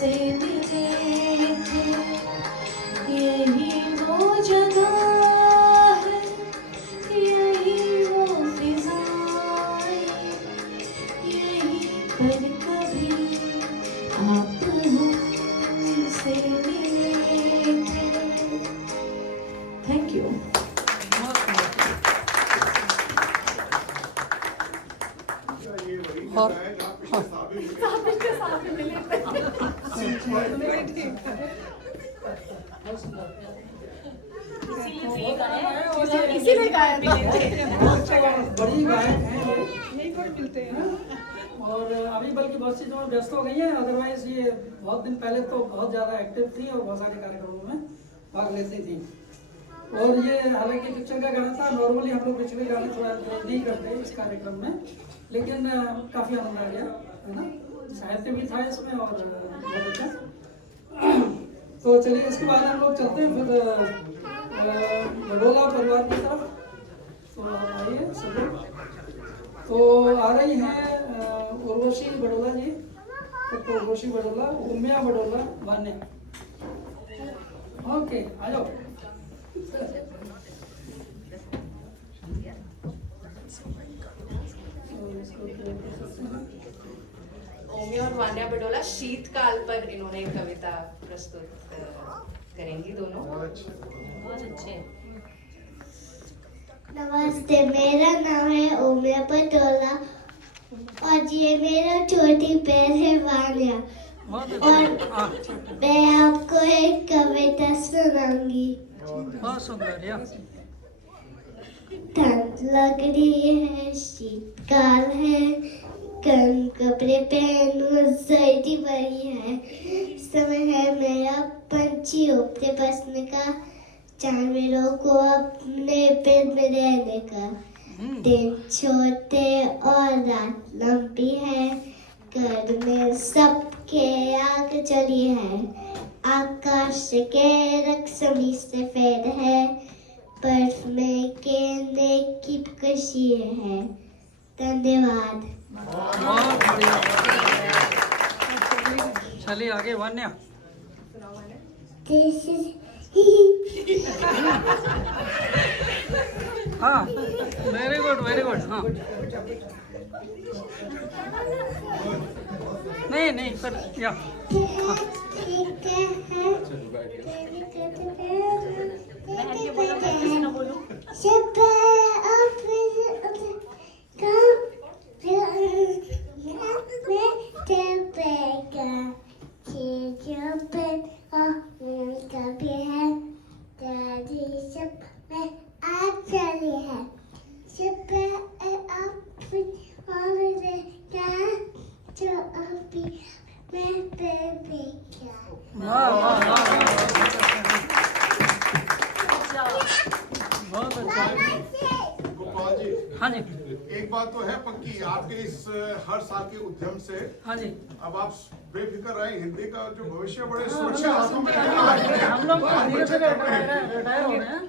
से मिले थे, यही वो जगह है, यही वो फिजाएं, यही पर कभी आप हमसे मिले थे। Thank you. और इसीलिए गाया था। बड़ी गायक हैं यहीं पर मिलते हैं और अभी बल्कि बहुत चीज़ों में व्यस्त हो गई हैं। अदरवाइज ये बहुत दिन पहले तो बहुत ज़्यादा एक्टिव थी और बहुत सारे कार्यक्रमों में भाग लेती थी। और ये हालांकि पिक्चर का गाना था, नॉर्मली हम लोग पिछले गाने थोड़ा जल्दी करते हैं इस कार्यक्रम में, लेकिन काफ़ी आनंद आ गया, है ना। साहित्य भी था इसमें और बहुत अच्छा। तो चलिए इसके बाद हम लोग चलते हैं फिर बडोला परिवार की तरफ। तो आप आइए सब लोग। तो आ रही हैं उर्वशी बडोला जी, तो उर्वशी बडोला, उम्या बडोला, वान्या। ओके आ जाओ। ओमी और वान्या बडोला शीतकाल पर इन्होंने कविता प्रस्तुत करेंगी दोनों। बहुत अच्छे। नमस्ते, मेरा नाम है ओमिया बडोला और ये मेरा छोटी बहन है वान्या और मैं आपको एक कविता सुनाऊंगी। बहुत सुंदर यार। ठंड लग रही है, शीतकाल है, गर्म कपड़े पहनो, सर्दी बड़ी है, समय है मेरा पंछियों पे बसने का, जानवरों को अपने पेट में रहने का। दिन छोटे और रात लंबी है, घर में सबके आग जली है, आकाश के रंग सभी सफेद है, बर्फ में गिरने की खुशी है। धन्यवाद। बहुत बढ़िया। चलिए आगे वान्या। This is हाँ वेरी गुड वेरी गुड। हाँ नहीं नहीं पर या हाँ। वाह वाह वाह बहुत अच्छा। गोपाल जी, हाँ जी एक बात तो है पक्की, आपके इस हर साल के उद्यम से हाँ जी। अब आप बेफिक्र रहे, हिंदी का जो भविष्य बड़े सुरक्षित हाथों में है। हम लोग धीरे धीरे रिटायर हो रहे हैं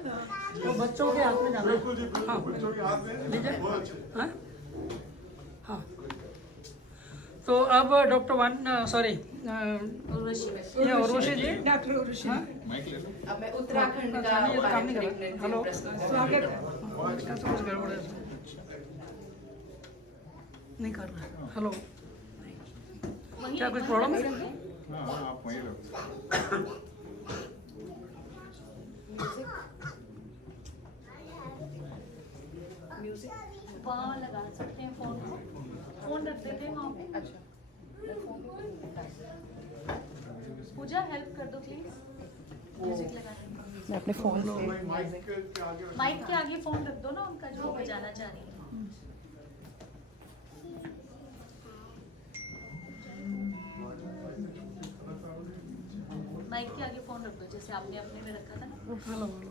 तो बच्चों के हाथ में जाना है। बिल्कुल जी, बिल्कुल बच्चों के हाथ में लीजिए। बहुत अच्छे। हाँ हाँ तो अब डॉक्टर वन सॉरी ये उर्वशी जी, डॉक्टर उर्वशी। हाँ अब मैं उत्तराखंड का ये तो काम नहीं कर पारंपरिक रहा। नृत्य हेलो प्रस्तुत स्वागत। ऐसा कुछ गड़बड़ है इसमें। नहीं कर रहा है। हेलो क्या कुछ प्रॉब्लम है? हाँ हाँ, आप वहीं रहो। वहाँ लगा सकते हैं फोन को, फोन रख देते हैं वहाँ पे। अच्छा पूजा हेल्प कर दो प्लीज, म्यूजिक लगा देंगे। मैं अपने फोन से माइक के आगे माइक के आगे फोन रख दो ना उनका जो बजाना चाह रही है। माइक के आगे फोन रख दो जैसे आपने अपने में रखा था ना। हेलो हेलो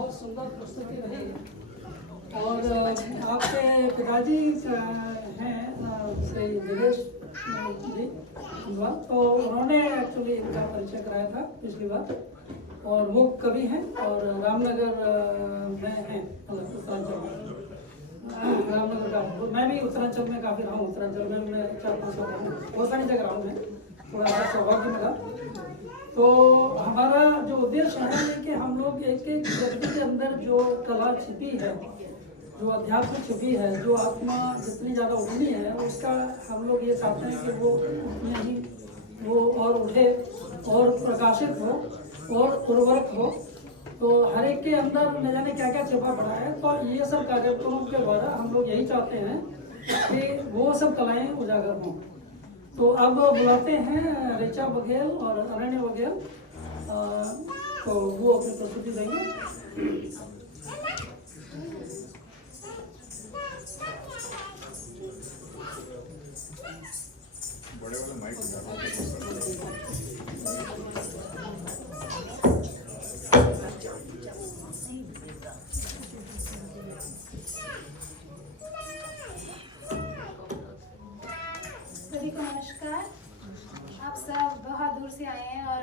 बहुत सुंदर प्रस्तुति रही। और आपके पिताजी हैं श्री दिनेश जी, तो उन्होंने एक्चुअली इनका परिचय कराया था पिछली बार, और वो कवि हैं और रामनगर में हैं, उत्तरांचल में। रामनगर का मैं भी उत्तरांचल में काफ़ी रहा हूँ। उत्तरांचल में मैं 4-5 साल रहा हूँ, बहुत सारी जगह रहा हूँ मैं, थोड़ा सा सौभाग्य मिला। तो हमारा जो उद्देश्य है कि हम लोग एक एक व्यक्ति के अंदर जो कला छिपी है, जो अध्यात्म छिपी है, जो आत्मा जितनी ज़्यादा उठनी है, उसका हम लोग ये चाहते हैं कि वो उतने ही वो और उठे और प्रकाशित हो और उर्वरक हो। तो हर एक के अंदर न जाने क्या क्या छिपा पड़ा है। तो ये सब कार्यक्रमों के द्वारा हम लोग यही चाहते हैं कि वो सब कलाएँ उजागर हों। तो अब बुलाते हैं ऋचा बघेल और अरण्य बघेल, तो वो अपनी प्रस्तुति देंगे। बड़े वाला माइक सभी को नमस्कार। आप सब बहुत दूर से आए हैं और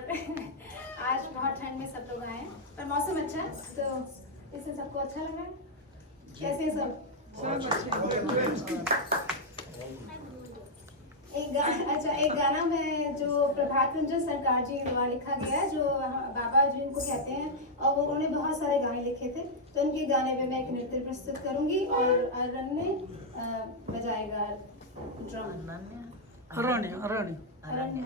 आज बहुत ठंड में सब लोग आए हैं, पर मौसम अच्छा है तो इससे सबको अच्छा लग रहा है। कैसे सब अच्छे। एक गाना में जो प्रभात रंजन सरकार जी द्वारा लिखा गया है, जो बाबा जी इनको कहते हैं, और वो उन्होंने बहुत सारे गाने लिखे थे, तो उनके गाने पे मैं एक नृत्य प्रस्तुत करूंगी और अरण्य बजाएगा ड्रम। अरण्य अरण्य अरण्य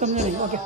समझे नहीं? Okay.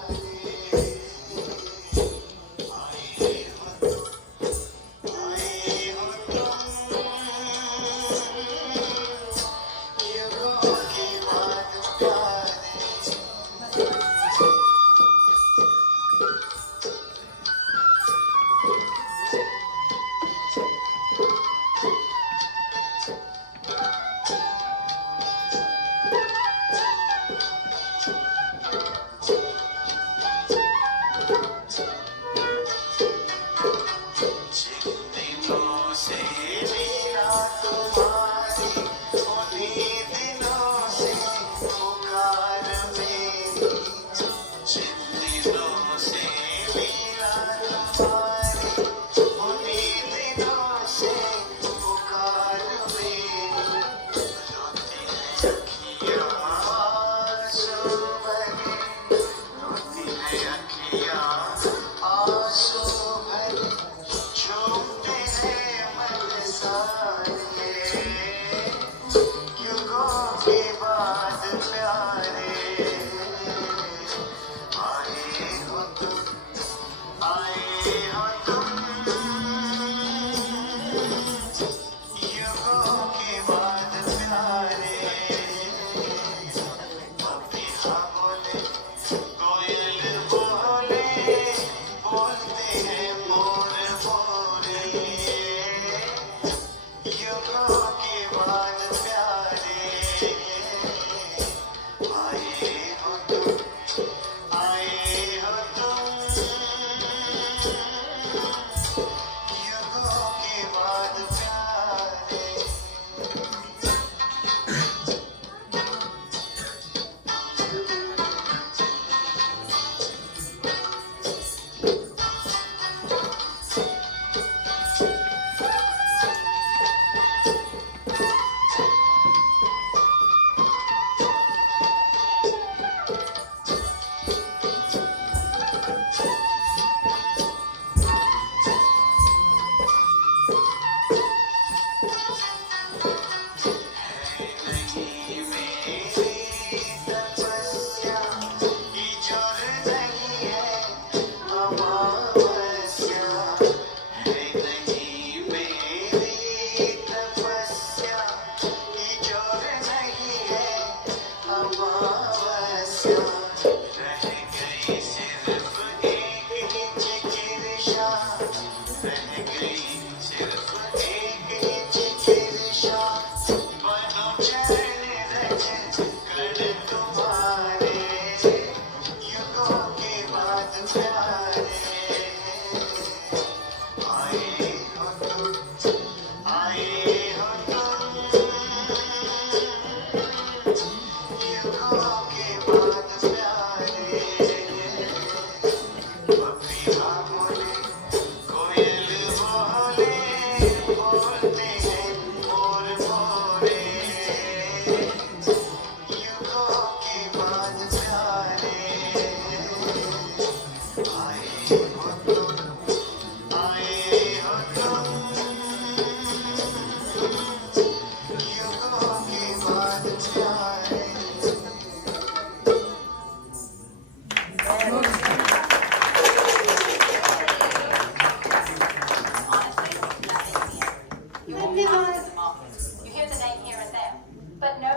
You hear the name here and there, but no.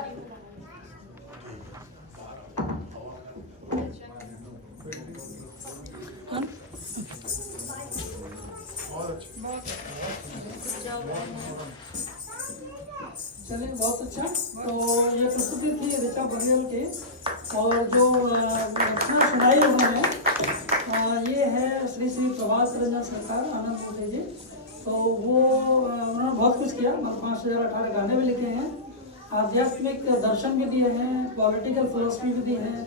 चलिए बहुत अच्छा। तो ये प्रस्तुति थी ऋचा बघेल की, और जो रचना सुनाई उन्होंने ये है श्री श्री प्रभात रंजन सरकार आनंद मोटे जी। तो वो उन्होंने बहुत कुछ किया, 5018 गाने भी लिखे हैं, आध्यात्मिक दर्शन भी दिए हैं, पॉलिटिकल फिलोसफी भी दी है,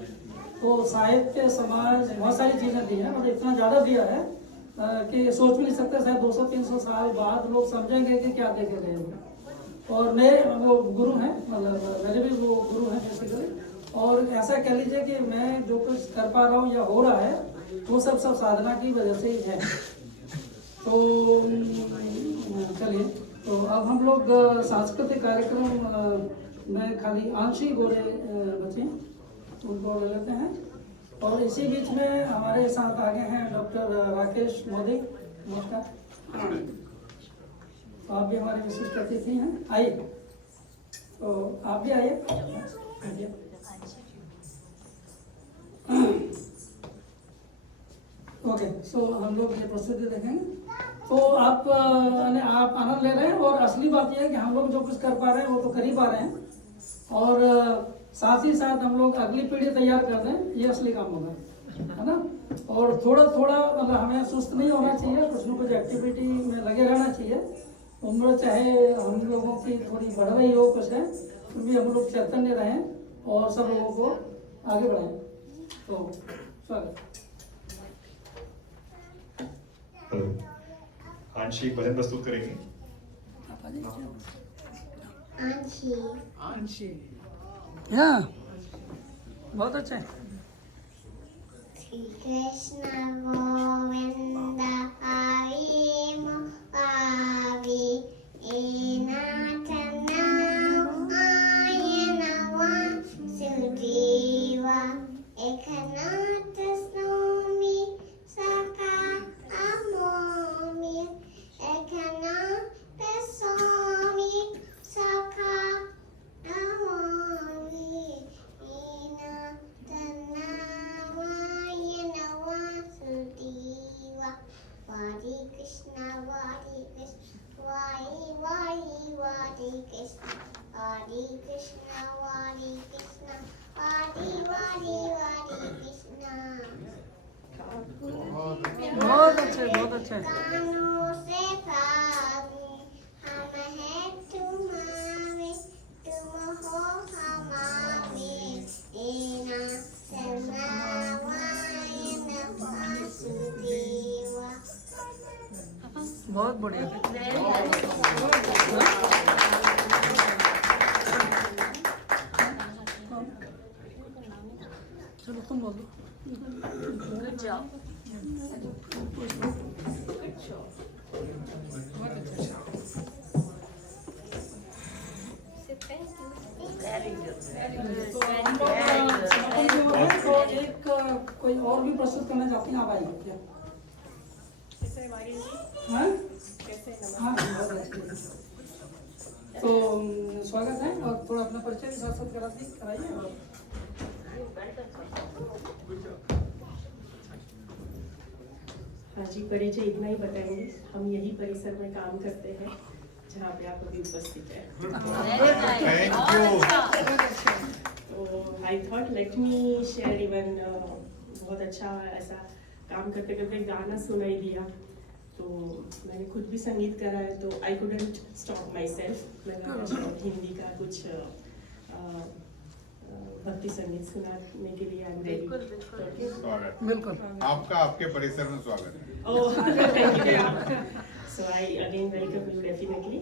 तो साहित्य समाज बहुत सारी चीज़ें दी हैं। मतलब इतना ज़्यादा दिया है कि सोच भी नहीं सकते, शायद 200-300 साल बाद लोग समझेंगे कि क्या देखे गए हैं। और मेरे वो गुरु हैं, मतलब मेरे भी वो गुरु हैं बेसिकली। और ऐसा कह लीजिए कि मैं जो कुछ कर पा रहा हूँ या हो रहा है वो सब साधना की वजह से ही है। तो चलिए, तो अब हम लोग सांस्कृतिक कार्यक्रम में खाली आंशी गोरे बचे उनको ले लेते हैं। और इसी बीच में हमारे साथ आगे हैं डॉक्टर राकेश मोदी। नमस्कार। तो आप भी हमारे विशिष्ट अतिथि हैं, आइए। तो आप भी आइए। ओके, सो हम लोग ये प्रस्तुति देखेंगे। तो आप आनंद ले रहे हैं, और असली बात यह है कि हम लोग जो कुछ कर पा रहे हैं वो तो कर ही पा रहे हैं, और साथ ही साथ हम लोग अगली पीढ़ी तैयार कर दें, ये असली काम होगा, है ना। और थोड़ा थोड़ा मतलब हमें सुस्त नहीं होना चाहिए, कुछ न कुछ एक्टिविटी में लगे रहना चाहिए। उम्र चाहे हम लोगों की थोड़ी बढ़ रही हो कुछ है, फिर भी हम लोग चैतन्य रहें और सब लोगों को आगे बढ़ाएं। तो स्वागत। आंशी एक भजन प्रस्तुत करेंगे। आंशी बहुत अच्छा है। श्री कृष्ण गोविंद हरि मुरारी ए नाथ नाम आय नवा सुजीवा एक नाथ स्वामी सका अमोमी एक नाथ स्वामी सका अमोमी ए नाथ नाम आय नवा सुजीवा वारी कृष्ण वारी कृष्ण वारी वारी वारी कृष्ण वारी कृष्ण वारी कृष्ण वारी वारी वारी कृष्ण। बहुत अच्छे, बहुत अच्छे। कानों से भागू हम हैं तुम्हारे, तुम हो हमारे ए नाथ नारायण वासुदेवा। बहुत बढ़िया। चलो तुम बोलो। Good job. तो एक कोई और भी प्रस्तुत करना चाहती हैं आप, आइए क्या? हाँ? हाँ, बहुत अच्छी। तो स्वागत है, और थोड़ा अपना परिचय भी साथ साथ कराइए। हाँ जी, परिचय इतना ही बताएंगे। हम यही परिसर में काम करते हैं जहाँ पे आप अभी उपस्थित हैं। तो आई thought let me share even बहुत अच्छा ऐसा काम करते करते गाना सुनाई दिया, तो मैंने खुद भी संगीत करा है, तो I couldn't stop my self. मैंने हिंदी का कुछ भक्ति संगीत सुनाने के लिए आई एम रेडी। स्वागत। बिल्कुल। आपका आपके परिसर में स्वागत है। Oh, thank you very much. So I again welcome you definitely.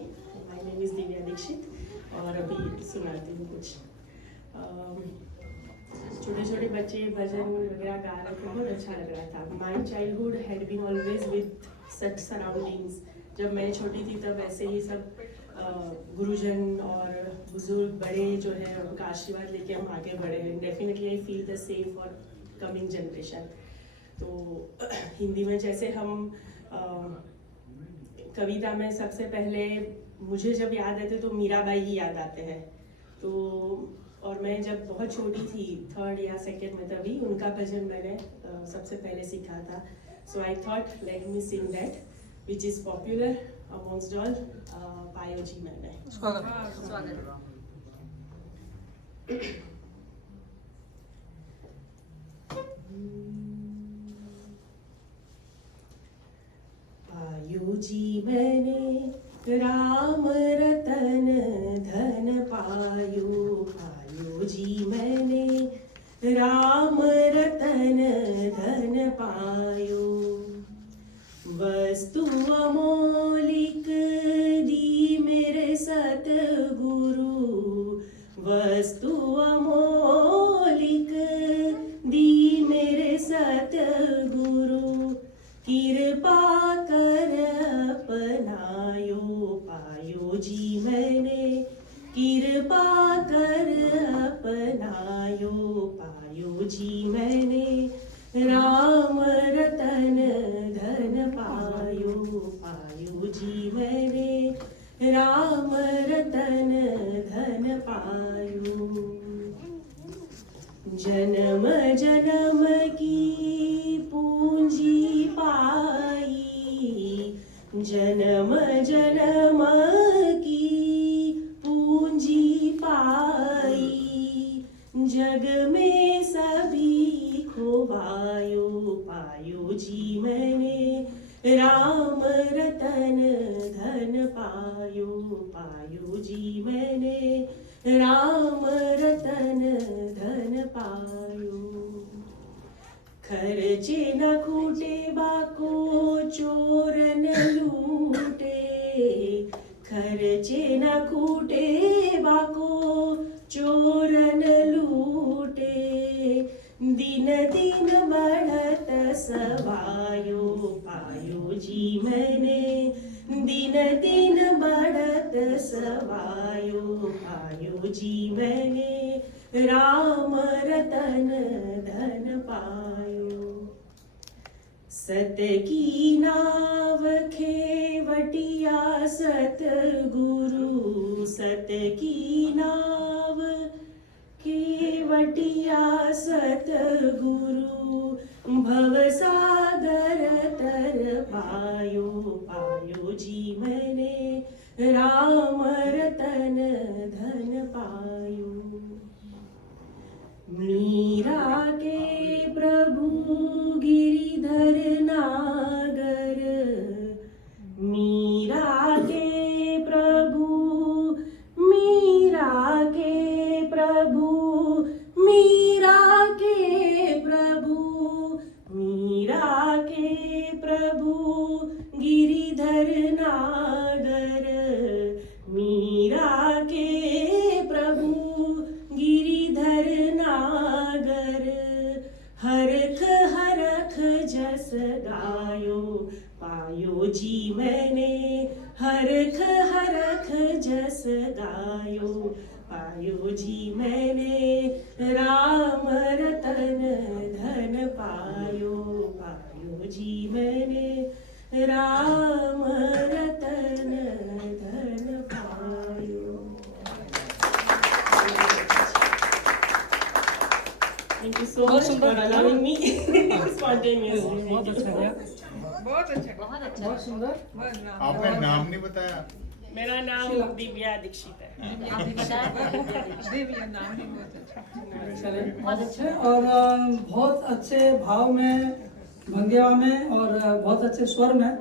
My name is Divya Dixit और अभी सुनाती हूँ कुछ। छोटे छोटे बच्चे भजन वगैरह गा रहे थे, बहुत अच्छा लग रहा था। My childhood had been always with such surroundings. जब मैं छोटी थी तब ऐसे ही सब गुरुजन और बुजुर्ग बड़े जो है उनका आशीर्वाद लेके हम आगे बढ़े हैं। Definitely I feel the same for coming generation. तो हिंदी में जैसे हम कविता में सबसे पहले मुझे जब याद आते तो मीराबाई ही याद आते हैं। तो और मैं जब बहुत छोटी थी 3rd या 2nd में, तभी उनका भजन मैंने सबसे पहले सीखा था। So I thought let me sing that which is popular amongst all पायो जी मैंने। पायो जी मैंने राम रतन धन पायो, पायो जी मैंने राम रतन धन पायो। वस्तु अमोलिक दी मेरे सतगुरु, वस्तु अमोलिक दी मेरे सतगुरु। कृपा कर अपनायो, पायो जी मैंने कृपा कर अपनायो, पायो जी मैंने राम रतन धन पायो, पायो जी मैंने राम रतन धन पायो। जन्म जन्म की पूंजी पाई, जन्म जन्म की पूंजी पाई। जग में सभी खोवायो, पायो जी मैंने राम रतन धन पायो, पायो जी मैंने राम रतन धन पायो। खर्चे न खूटे बाको चोरन लूटे, खर्चे न खूटे बाको चोरन लूटे। दिन दिन बढ़त सवायो, पायो जी मैंने दिन दिन बढ़त सवायो, पायो जी मैंने राम रतन धन पायो। सत की नाव खेवटिया सतगुरु, सत की नाव केवटिया सतगुरु। भवसागर तर पायो, पायो जी मैंने राम रतन धन पायो। मीरा के प्रभु गिरिधर नागर, मीरा के प्रभु, मीरा के प्रभु, मीरा के प्रभु, मीरा के प्रभु गिरिधर नागर। मीरा के प्रभु गिरिधर नागर। हरख हरख जस गायो, पायो जी मैंने हरख हरख जस गायो, पायो जी मैंने राम रतन धन पायो, पायो जी मैंने राम रतन धन पायो। Thank you so much for allowing me spontaneously. बहुत अच्छा गया। बहुत अच्छा बहुत सुंदर। आपने नाम नहीं बताया। मेरा नाम शीला। दिव्या दीक्षित है। आप भी बताएं। चलिए बहुत अच्छे और बहुत अच्छे भाव में, भंगिया में और बहुत अच्छे स्वर में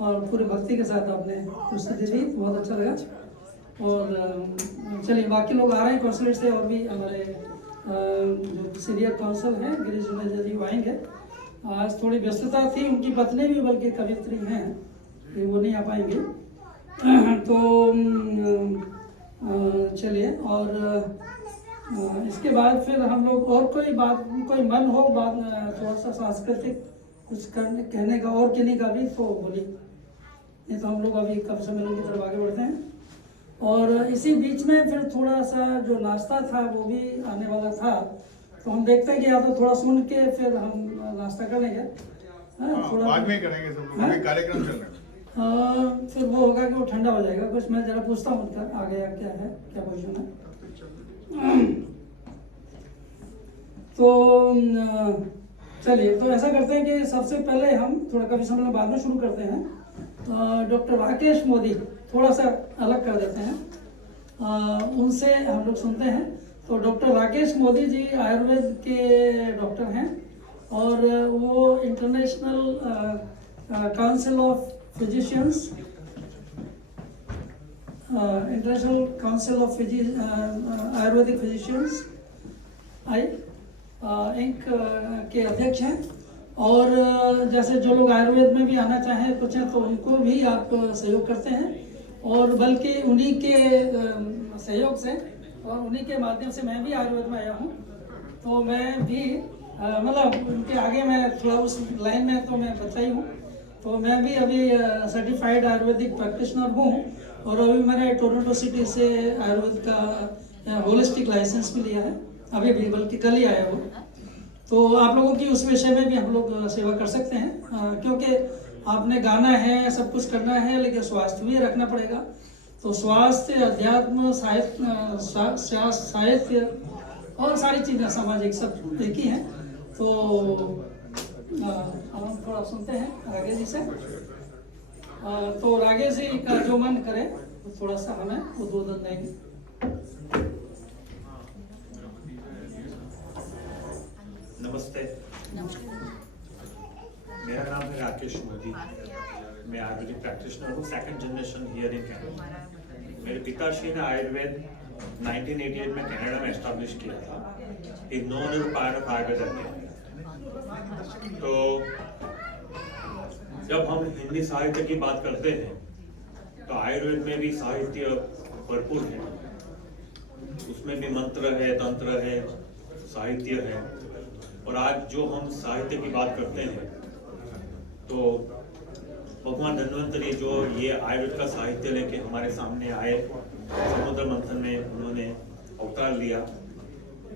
और पूरी भक्ति के साथ आपने प्रस्तुति दी, बहुत अच्छा लगा। और चलिए बाकी लोग आ रहे हैं कौंसलर से, और भी हमारे जो सीनियर काउंसिल हैं गिरीश जुनेजा जी आएंगे। आज थोड़ी व्यस्तता थी, उनकी पत्नी भी बल्कि कवित्री हैं, वो नहीं आ पाएंगे। तो चलिए, और इसके बाद फिर हम लोग और कोई बात, कोई मन हो बात, थोड़ा सा सांस्कृतिक कुछ करने कहने का और कहने का भी तो बोलिए, नहीं तो हम लोग अभी कब सम्मेलन की तरफ आगे बढ़ते हैं। और इसी बीच में फिर थोड़ा सा जो नाश्ता था वो भी आने वाला था, तो हम देखते हैं कि या तो थोड़ा सुन के फिर हम नाश्ता कर लेंगे। थोड़ा बाद में करेंगे सब लोग, अभी कार्यक्रम चल रहा है। फिर वो होगा कि वो ठंडा हो जाएगा कुछ। मैं जरा पूछता हूँ उनका आगे क्या है, क्या पोजिशन है। तो चलिए, तो ऐसा करते हैं कि सबसे पहले हम थोड़ा कवि सम्मेलन बाद में शुरू करते हैं। डॉक्टर राकेश मोदी थोड़ा सा अलग कर देते हैं, उनसे हम लोग सुनते हैं। तो डॉक्टर राकेश मोदी जी आयुर्वेद के डॉक्टर हैं और वो international council of physicians, international council of Ayurvedic physicians inc के अध्यक्ष हैं। और जैसे जो लोग आयुर्वेद में भी आना चाहें कुछ हैं तो उनको भी आप सहयोग करते हैं, और बल्कि उन्हीं के सहयोग से और उन्हीं के माध्यम से मैं भी आयुर्वेद में आया हूँ। तो मैं भी मतलब उनके आगे मैं थोड़ा उस लाइन में तो मैं बच्चा ही हूँ। तो मैं भी अभी सर्टिफाइड आयुर्वेदिक प्रैक्टिशनर हूँ, और अभी मैंने टोरंटो सिटी से आयुर्वेद का होलिस्टिक लाइसेंस भी लिया है, अभी भी बल्कि कल ही आया वो। तो आप लोगों की उस विषय में भी हम लोग सेवा कर सकते हैं, क्योंकि आपने गाना है, सब कुछ करना है, लेकिन स्वास्थ्य भी रखना पड़ेगा। तो स्वास्थ्य, अध्यात्म, साहित्य और सारी चीज़ें सामाजिक सब एक ही हैं। तो हम थोड़ा सुनते हैं रागे जी से। तो रागे जी का जो मन करे तो थोड़ा सा हमें उद्बोधन देंगे। नमस्ते, मेरा नाम है राकेश मोदी। मैं आयुर्वेदिक प्रैक्टिशनर हूँ, second generation here in Canada. मेरे पिताश्री ने आयुर्वेद 1988 में कनाडा में एस्टैब्लिश किया था। Is known as pioneer of Ayurveda. तो जब हम हिंदी साहित्य की बात करते हैं तो आयुर्वेद में भी साहित्य भरपूर है, उसमें भी मंत्र है, तंत्र है, साहित्य है। और आज जो हम साहित्य की बात करते हैं तो भगवान धन्वंतरी जो ये आयुर्वेद का साहित्य लेके हमारे सामने आए, समुद्र मंथन में उन्होंने अवतार लिया,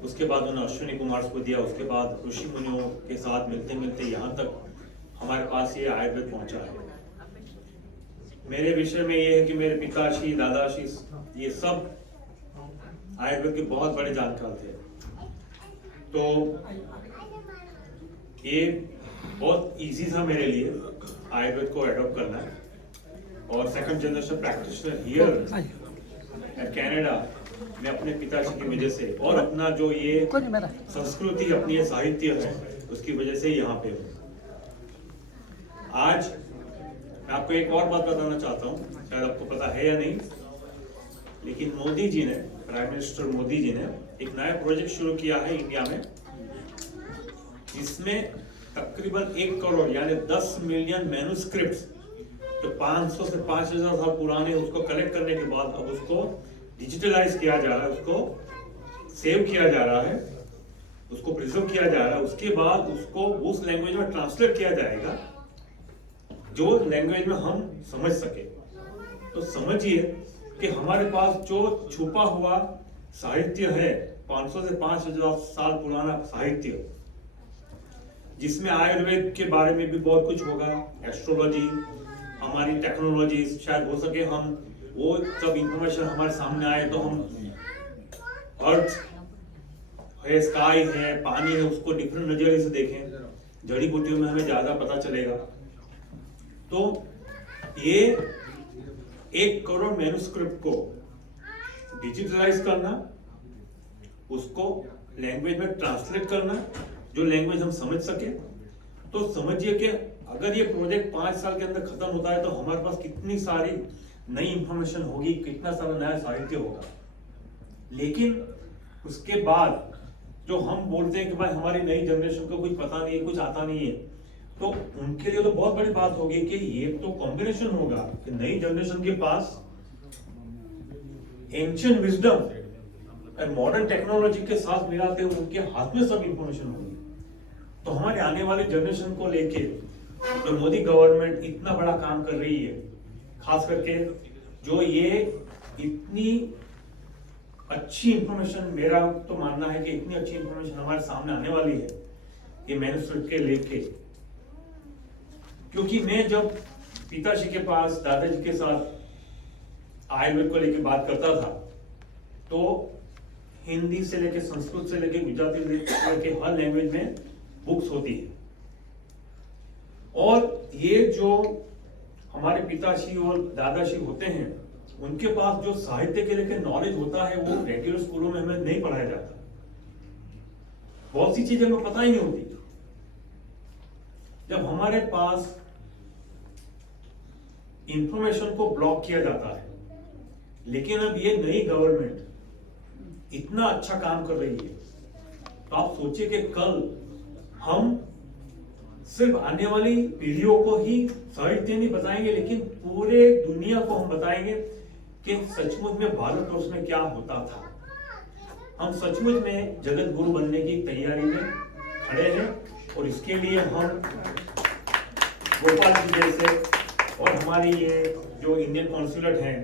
उसके बाद उन्होंने अश्विनी कुमार को दिया, उसके बाद ऋषि मुनियों के साथ मिलते मिलते यहाँ तक हमारे पास ये आयुर्वेद पहुंचा है। मेरे विषय में ये है कि मेरे पिताश्री, दादाश्री, ये सब आयुर्वेद के बहुत बड़े जानकार थे। तो ये बहुत इजी था मेरे लिए आयुर्वेद को एडॉप्ट करना, और second generation practitioner here eight Canada मैं अपने पिताजी की वजह से और अपना जो ये संस्कृति, अपनी ये साहित्य है, उसकी वजह से यहाँ पे हूँ। आज मैं आपको एक और बात बताना चाहता हूँ, शायद आपको पता है या नहीं, लेकिन मोदी जी ने, प्राइम मिनिस्टर मोदी जी ने एक नया प्रोजेक्ट शुरू किया है इंडिया में, जिसमें तकरीबन 1 करोड़ यानी 10 मिलियन मैन्युस्क्रिप्ट्स जो 500 से 5000 साल पुराने, उसको कलेक्ट करने के बाद अब उसको डिजिटलाइज किया जा रहा है, उसको सेव किया जा रहा है, उसको प्रिजर्व किया जा रहा है। उसके बाद उसको उस लैंग्वेज में ट्रांसलेट किया जाएगा जो लैंग्वेज में हम समझ सके। तो समझिए कि हमारे पास जो छुपा हुआ साहित्य है, 500 से 5000 साल पुराना साहित्य, जिसमें आयुर्वेद के बारे में भी बहुत कुछ होगा, एस्ट्रोलॉजी, हमारी टेक्नोलॉजी, शायद हो सके हम वो सब इंफॉर्मेशन हमारे सामने आए तो हम अर्थ है, स्काई है, पानी है, उसको डिफरेंट नजरिए से देखें। जड़ी बूटियों में हमें ज्यादा पता चलेगा। तो ये 1 करोड़ मैन्युस्क्रिप्ट को डिजिटलाइज करना, उसको लैंग्वेज में ट्रांसलेट करना, जो लैंग्वेज हम समझ सके। तो समझिए कि अगर ये प्रोजेक्ट 5 साल के अंदर खत्म होता है तो हमारे पास कितनी सारी नई इंफॉर्मेशन होगी, कितना सारा नया साहित्य होगा। लेकिन उसके बाद जो हम बोलते हैं कि भाई हमारी नई जनरेशन को कुछ पता नहीं है, कुछ आता नहीं है, तो उनके लिए तो बहुत बड़ी बात होगी कि ये तो कॉम्बिनेशन होगा कि नई जनरेशन के पास एंशिएंट विजडम और मॉडर्न टेक्नोलॉजी के साथ मिलाते हुए उनके हाथ में सब इंफॉर्मेशन होगी। तो हमारे आने वाली जनरेशन को लेके जो मोदी गवर्नमेंट इतना बड़ा काम कर रही है, खास करके जो ये इतनी अच्छी इंफॉर्मेशन, मेरा तो मानना है कि इतनी अच्छी इंफॉर्मेशन हमारे सामने आने वाली है ये मैन्युस्क्रिप्ट के लेके। क्योंकि मैं जब पिताजी के पास, दादाजी के साथ आयुर्वेद को लेके बात करता था, तो हिंदी से लेके संस्कृत से लेके गुजराती से लेके हर लैंग्वेज में बुक्स होती है। और ये जो हमारे पिताजी और दादाजी होते हैं, उनके पास जो साहित्य के लेके नॉलेज होता है वो रेगुलर स्कूलों में हमें नहीं पढ़ाया जाता। बहुत सी चीजें हमें पता ही नहीं होती। जब हमारे पास इंफॉर्मेशन को ब्लॉक किया जाता है, लेकिन अब ये नई गवर्नमेंट इतना अच्छा काम कर रही है, तो आप सोचिए कि कल हम सिर्फ आने वाली पीढ़ियों को ही साहित्य नहीं बताएंगे, लेकिन पूरे दुनिया को हम बताएंगे कि सचमुच में भारतवर्ष में क्या होता था। हम सचमुच में जगत गुरु बनने की तैयारी में खड़े हैं, और इसके लिए हम गोपाल जी जैसे और हमारी ये जो इंडियन कॉन्सुलेट हैं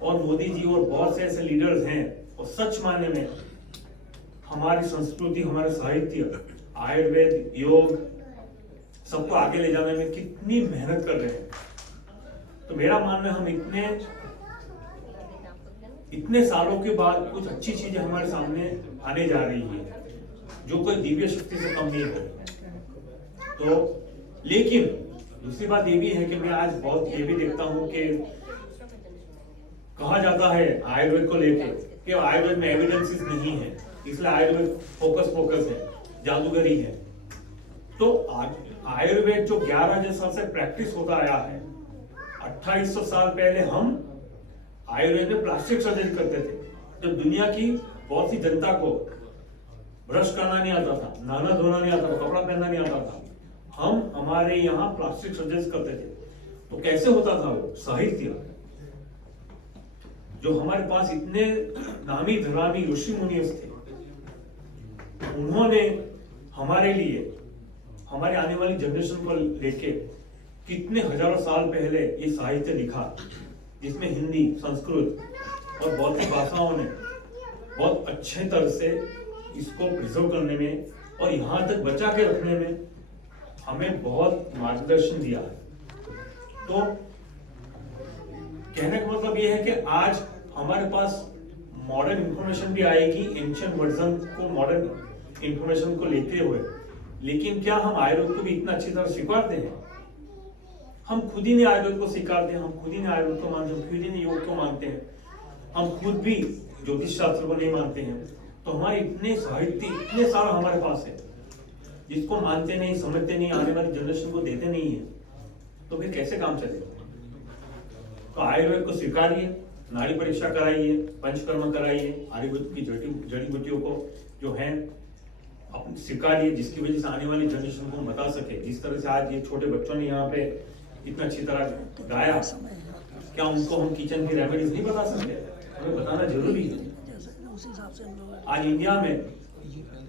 और मोदी जी और बहुत से ऐसे लीडर्स हैं, और सच मायने में हमारी संस्कृति, हमारे साहित्य, आयुर्वेद, योग सबको आगे ले जाने में कितनी मेहनत कर रहे हैं। तो मेरा मानना है हम इतने सालों के बाद कुछ अच्छी चीजें हमारे सामने आने जा रही है, जो कोई दिव्य शक्ति से कम नहीं है। तो लेकिन दूसरी बात ये भी है कि मैं आज बहुत ये भी देखता हूं कि कहा जाता है आयुर्वेद को लेके कि आयुर्वेद में एविडेंसेस नहीं है, इसलिए आयुर्वेद फोकस है, जादूगरी है। तो आयुर्वेद जो 11,000 साल से प्रैक्टिस होता आया है, 2800 साल पहले हम आयुर्वेद में प्लास्टिक सर्जरी करते थे, जब दुनिया की बहुत सी जनता को ब्रश करना नहीं आता था, नहाना धोना नहीं आता था, कपड़ा पहनना नहीं आता था, हम हमारे यहाँ प्लास्टिक सर्जरी करते थे। तो कैसे होता था वो साहित्य, जो हमारे पास इतने नामी धरामी ऋषि मुनि थे, उन्होंने हमारे लिए, हमारे आने वाली जनरेशन को लेके कितने हजारों साल पहले ये साहित्य लिखा, जिसमें हिंदी, संस्कृत और बहुत सी भाषाओं ने बहुत अच्छे तरह से इसको प्रिजर्व करने में और यहाँ तक बचा के रखने में हमें बहुत मार्गदर्शन दिया है। तो कहने का मतलब ये है कि आज हमारे पास मॉडर्न इंफॉर्मेशन भी आएगी, एंशिएंट वर्जन को, मॉडर्न इंफॉर्मेशन को लेते हुए, लेकिन क्या हम आयुर्वेद को भी इतना अच्छी तरह स्वीकारते हैं? हम खुद ही नहीं आयुर्वेद को स्वीकारते हैं, हम खुद ही नहीं आयुर्वेद को मानते हैं, खुद ही नहीं योग को मानते हैं, हम खुद भी ज्योतिष शास्त्र को नहीं मानते हैं। तो हमारे इतने साहित्य, इतने सारा हमारे पास है, जिसको मानते नहीं, समझते नहीं, आने वाली जनरेशन को देते नहीं है, तो फिर कैसे काम चलेगा? तो आयुर्वेद को स्वीकारिए, नाड़ी परीक्षा कराइए, पंचकर्म कराइए, आयुर्वेद की जड़ी बूटियों को जो है अपने स्वीकारिए, जिसकी वजह से आने वाली जनरेशन को हम बता सके। जिस तरह से आज ये छोटे बच्चों ने यहाँ पे इतना अच्छी तरह गाया, क्या उनको हम किचन की रेमेडीज नहीं बता सकते? हमें बताना जरूरी है। आज इंडिया में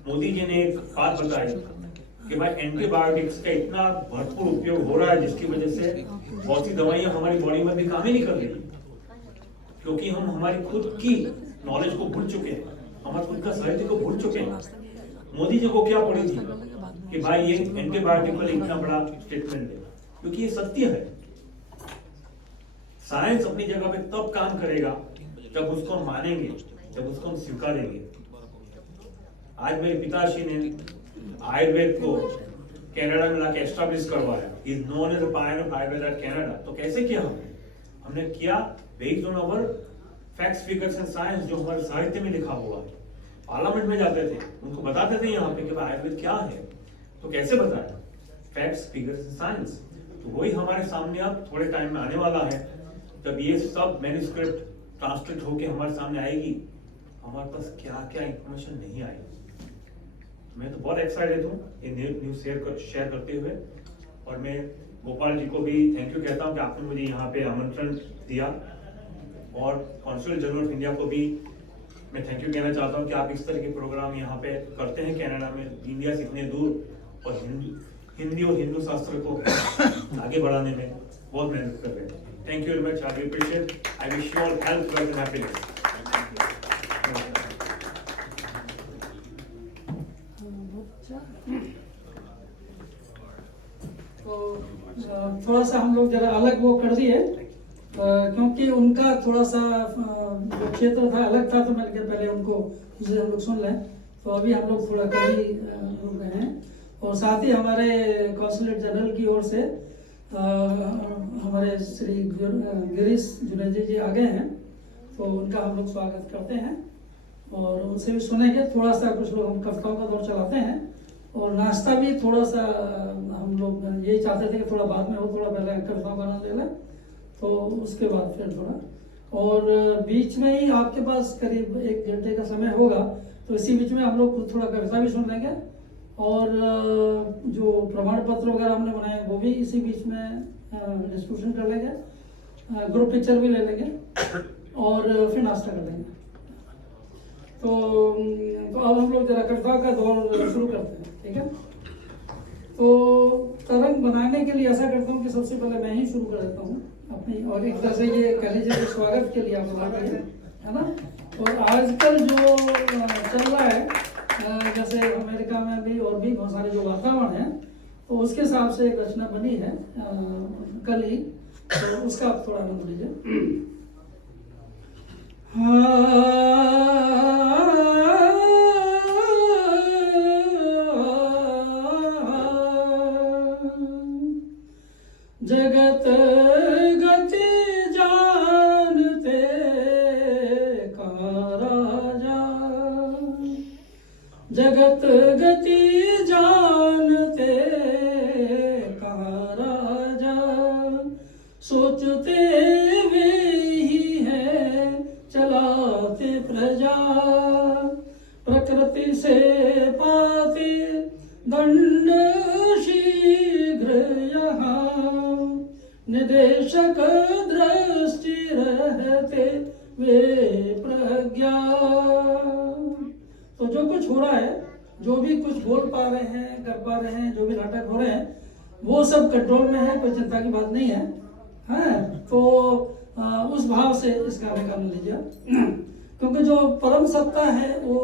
मोदी जी ने एक बात बताई कि भाई एंटीबायोटिक्स का इतना भरपूर उपयोग हो रहा है, जिसकी वजह से बहुत सी दवाइयां हमारी बॉडी में भी काम ही नहीं कर रही, क्योंकि हम हमारी खुद की नॉलेज को भूल चुके हैं, हमारे खुद का साहित्य को भूल चुके हैं। मोदी जी को क्या पड़ी थी कि भाई ये एंटीबायोटिक वाले इतना बड़ा स्टेटमेंट है, क्योंकि ये सत्य है। साइंस अपनी जगह पे तब काम करेगा जब उसको हम मानेंगे, जब उसको हम स्वीकारेंगे। आज मेरे पिताश्री ने आयुर्वेद को कनाडा में लाके एस्टैब्लिश करवाया, He is known as a pioneer of Ayurveda at Canada. तो कैसे किया हमने किया based on our facts, figures and science, जो हमारे साहित्य में लिखा हुआ है। पार्लियामेंट में जाते थे, उनको बताते थे यहाँ पे कि आयुर्वेद क्या है, तो कैसे बताएं? Facts, figures and science. तो वही हमारे सामने अब थोड़े टाइम में आने वाला है, जब ये सब मैन्युस्क्रिप्ट ट्रांसलेट होके हमारे सामने आएगी, हमारे पास क्या क्या इंफॉर्मेशन नहीं आई। मैं तो बहुत एक्साइटेड हूँ ये न्यूज़ शेयर करते हुए, और मैं गोपाल जी को भी थैंक यू कहता हूँ कि आपने मुझे यहाँ पे आमंत्रण दिया, और कॉन्सुलेट जनरल ऑफ इंडिया को भी मैं थैंक यू कहना चाहता हूँ कि आप इस तरह के प्रोग्राम यहाँ पे करते हैं कनाडा में, इंडिया से इतने दूर, और हिंदी और हिंदू शास्त्र को आगे बढ़ाने में बहुत मेहनत कर रहे हैं। Thank you very much, I appreciate, I wish you all health, wealth and happiness. तो थोड़ा सा हम लोग जरा अलग वो कर दिए, क्योंकि उनका थोड़ा सा जो क्षेत्र था अलग था, तो मैंने कहा पहले उनको उसे हम लोग सुन लें। तो अभी हम लोग थोड़ा कभी रुक गए हैं, और साथ ही हमारे कॉन्सुलेट जनरल की ओर से हमारे श्री गिरीश जुनेजा जी आ गए हैं, तो उनका हम लोग स्वागत करते हैं और उनसे भी सुनेंगे। थोड़ा सा कुछ लोग हम कविताओं का दौर चलाते हैं, और नाश्ता भी थोड़ा सा हम लोग यही चाहते थे कि थोड़ा बाद में हो, थोड़ा पहले कविताओं का आनंद ले लें, तो उसके बाद फिर थोड़ा, और बीच में ही आपके पास करीब 1 घंटे का समय होगा, तो इसी बीच में हम लोग थोड़ा कविता भी सुन लेंगे, और जो प्रमाण पत्र वगैरह हमने बनाए वो भी इसी बीच में डिस्कशन कर लेंगे, ग्रुप पिक्चर भी ले लेंगे, और फिर नाश्ता कर लेंगे। तो अब हम लोग जरा कविताओं का दौर शुरू करते हैं, ठीक है। तो तरंग बनाने के लिए ऐसा करता हूँ कि सबसे पहले मैं ही शुरू कर देता हूँ अपनी, और एक तरह से ये कह लीजिए स्वागत के लिए आप बुला रहे हैं, है ना। और आजकल जो चल रहा है, जैसे अमेरिका में भी और भी बहुत सारे जो वातावरण है, तो उसके हिसाब से एक रचना बनी है कल ही, तो उसका आप थोड़ा आनंद लीजिए। जगत गति जानते का राजा, जगत गति जानते का राजा, सोचते वे ही है चलाते प्रजा, प्रकृति से पाते दंड शीघ्र यहाँ, निदेशक दृष्टि रहते वे प्रज्ञा। तो जो कुछ हो रहा है, जो भी कुछ बोल पा रहे हैं, कर पा रहे हैं, जो भी नाटक हो रहे हैं, वो सब कंट्रोल में है, कोई चिंता की बात नहीं है, हैं? तो उस भाव से इस गाने का आनंद लीजिए, क्योंकि जो परम सत्ता है वो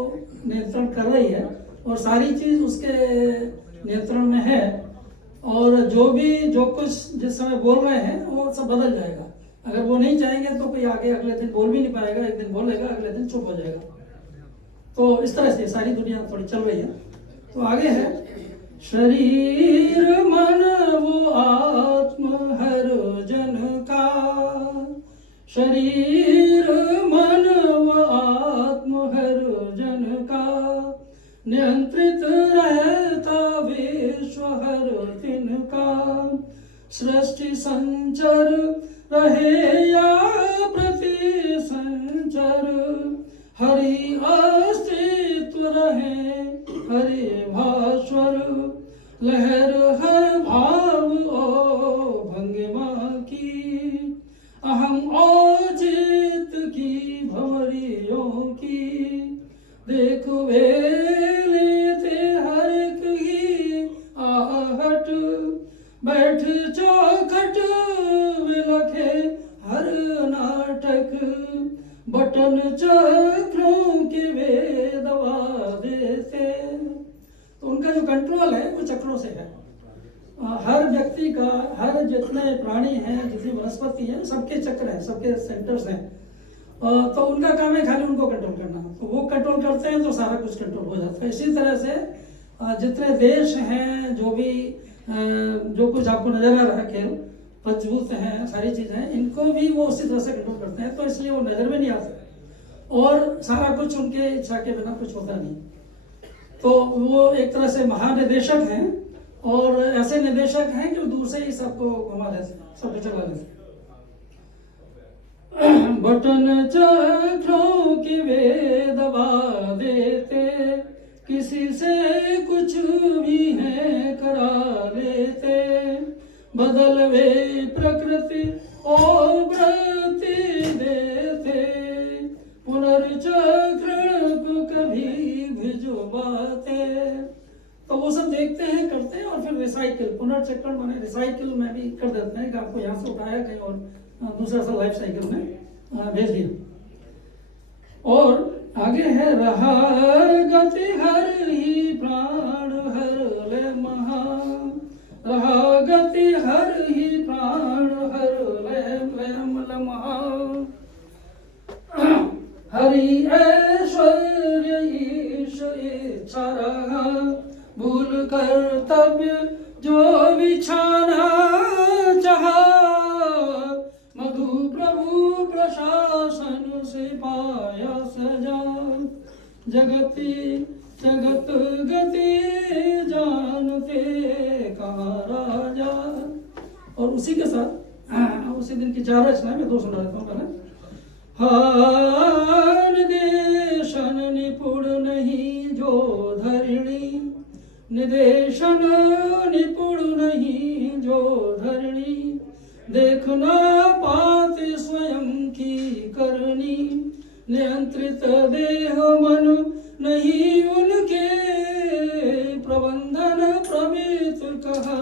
नियंत्रण कर रही है, और सारी चीज उसके नियंत्रण में है, और जो कुछ जिस समय बोल रहे हैं वो सब बदल जाएगा। अगर वो नहीं चाहेंगे तो कोई आगे अगले दिन बोल भी नहीं पाएगा, एक दिन बोलेगा, अगले दिन चुप हो जाएगा। तो इस तरह से सारी दुनिया थोड़ी चल रही है। तो आगे है, शरीर मन वो आत्म हर जन का, शरीर मन वो आत्म हर जन का, नियंत्रित रहता विश्व हर तिनका, सृष्टि संचर रहे या प्रति संचर, हरि अस्तित्व रहे हरि भास्वर, लहर हर भाव ओ भंगिमा की, अहम औचित की भंवरियों की, देख वे लेते हर एक ही आहट, बैठ चौखट विलखे हर नाटक, बटन चक्रों के वे दबा देते। तो उनका जो कंट्रोल है वो चक्रों से है। हर व्यक्ति का, हर जितने प्राणी हैं, जितनी वनस्पति है, सबके चक्र हैं, सबके सेंटर्स हैं, तो उनका काम है खाली उनको कंट्रोल करना। तो वो कंट्रोल करते हैं तो सारा कुछ कंट्रोल हो जाता है। इसी तरह से जितने देश हैं, जो भी जो कुछ आपको नजर आ रहा है खेल, पंचभूत हैं, सारी चीज़ें हैं, इनको भी वो उसी तरह से कंट्रोल करते हैं, तो इसलिए वो नज़र में नहीं आ सकते और सारा कुछ उनके इच्छा के बिना कुछ होता नहीं। तो वो एक तरह से महानिदेशक हैं और ऐसे निदेशक हैं कि दूर से ही सबको घुमा देते, सब चला देते। बटन चक्रों के वे दबा देते, किसी से कुछ भी है करा लेते, बदल वे प्रकृति और वृत्ति देते, पुनर्चक्रण को कभी भिजवाते। तो वो सब देखते हैं, करते हैं और फिर रिसाइकिल, पुनर्चक्रण माने रिसाइकिल में भी कर देते हैं कि आपको यहाँ से उठाया कहीं और दूसरा सा लाइफ साइकिल में भेज दिया। और आगे है रहा गति हर ही प्राण हर ले महा, रहा गति हर ही प्राण हर ले महा, हरि ऐश्वर्य ईश इच्छा रहा, भूल कर्तव्य जो बिछाना चाहा, मधु प्रभु प्रशासन से पाया सजा, जगति जगत गति जानते कहाँ राजा। और उसी के साथ उसी दिन की 4 रचना में 2 सुना देता हूँ पहले। हान देशन निपुण नहीं जो धरणी, निदेशन निपुण नहीं जो धरणी, देखना पाते स्वयं की करनी, नियंत्रित देह मन नहीं उनके, प्रबंधन प्रमित कहा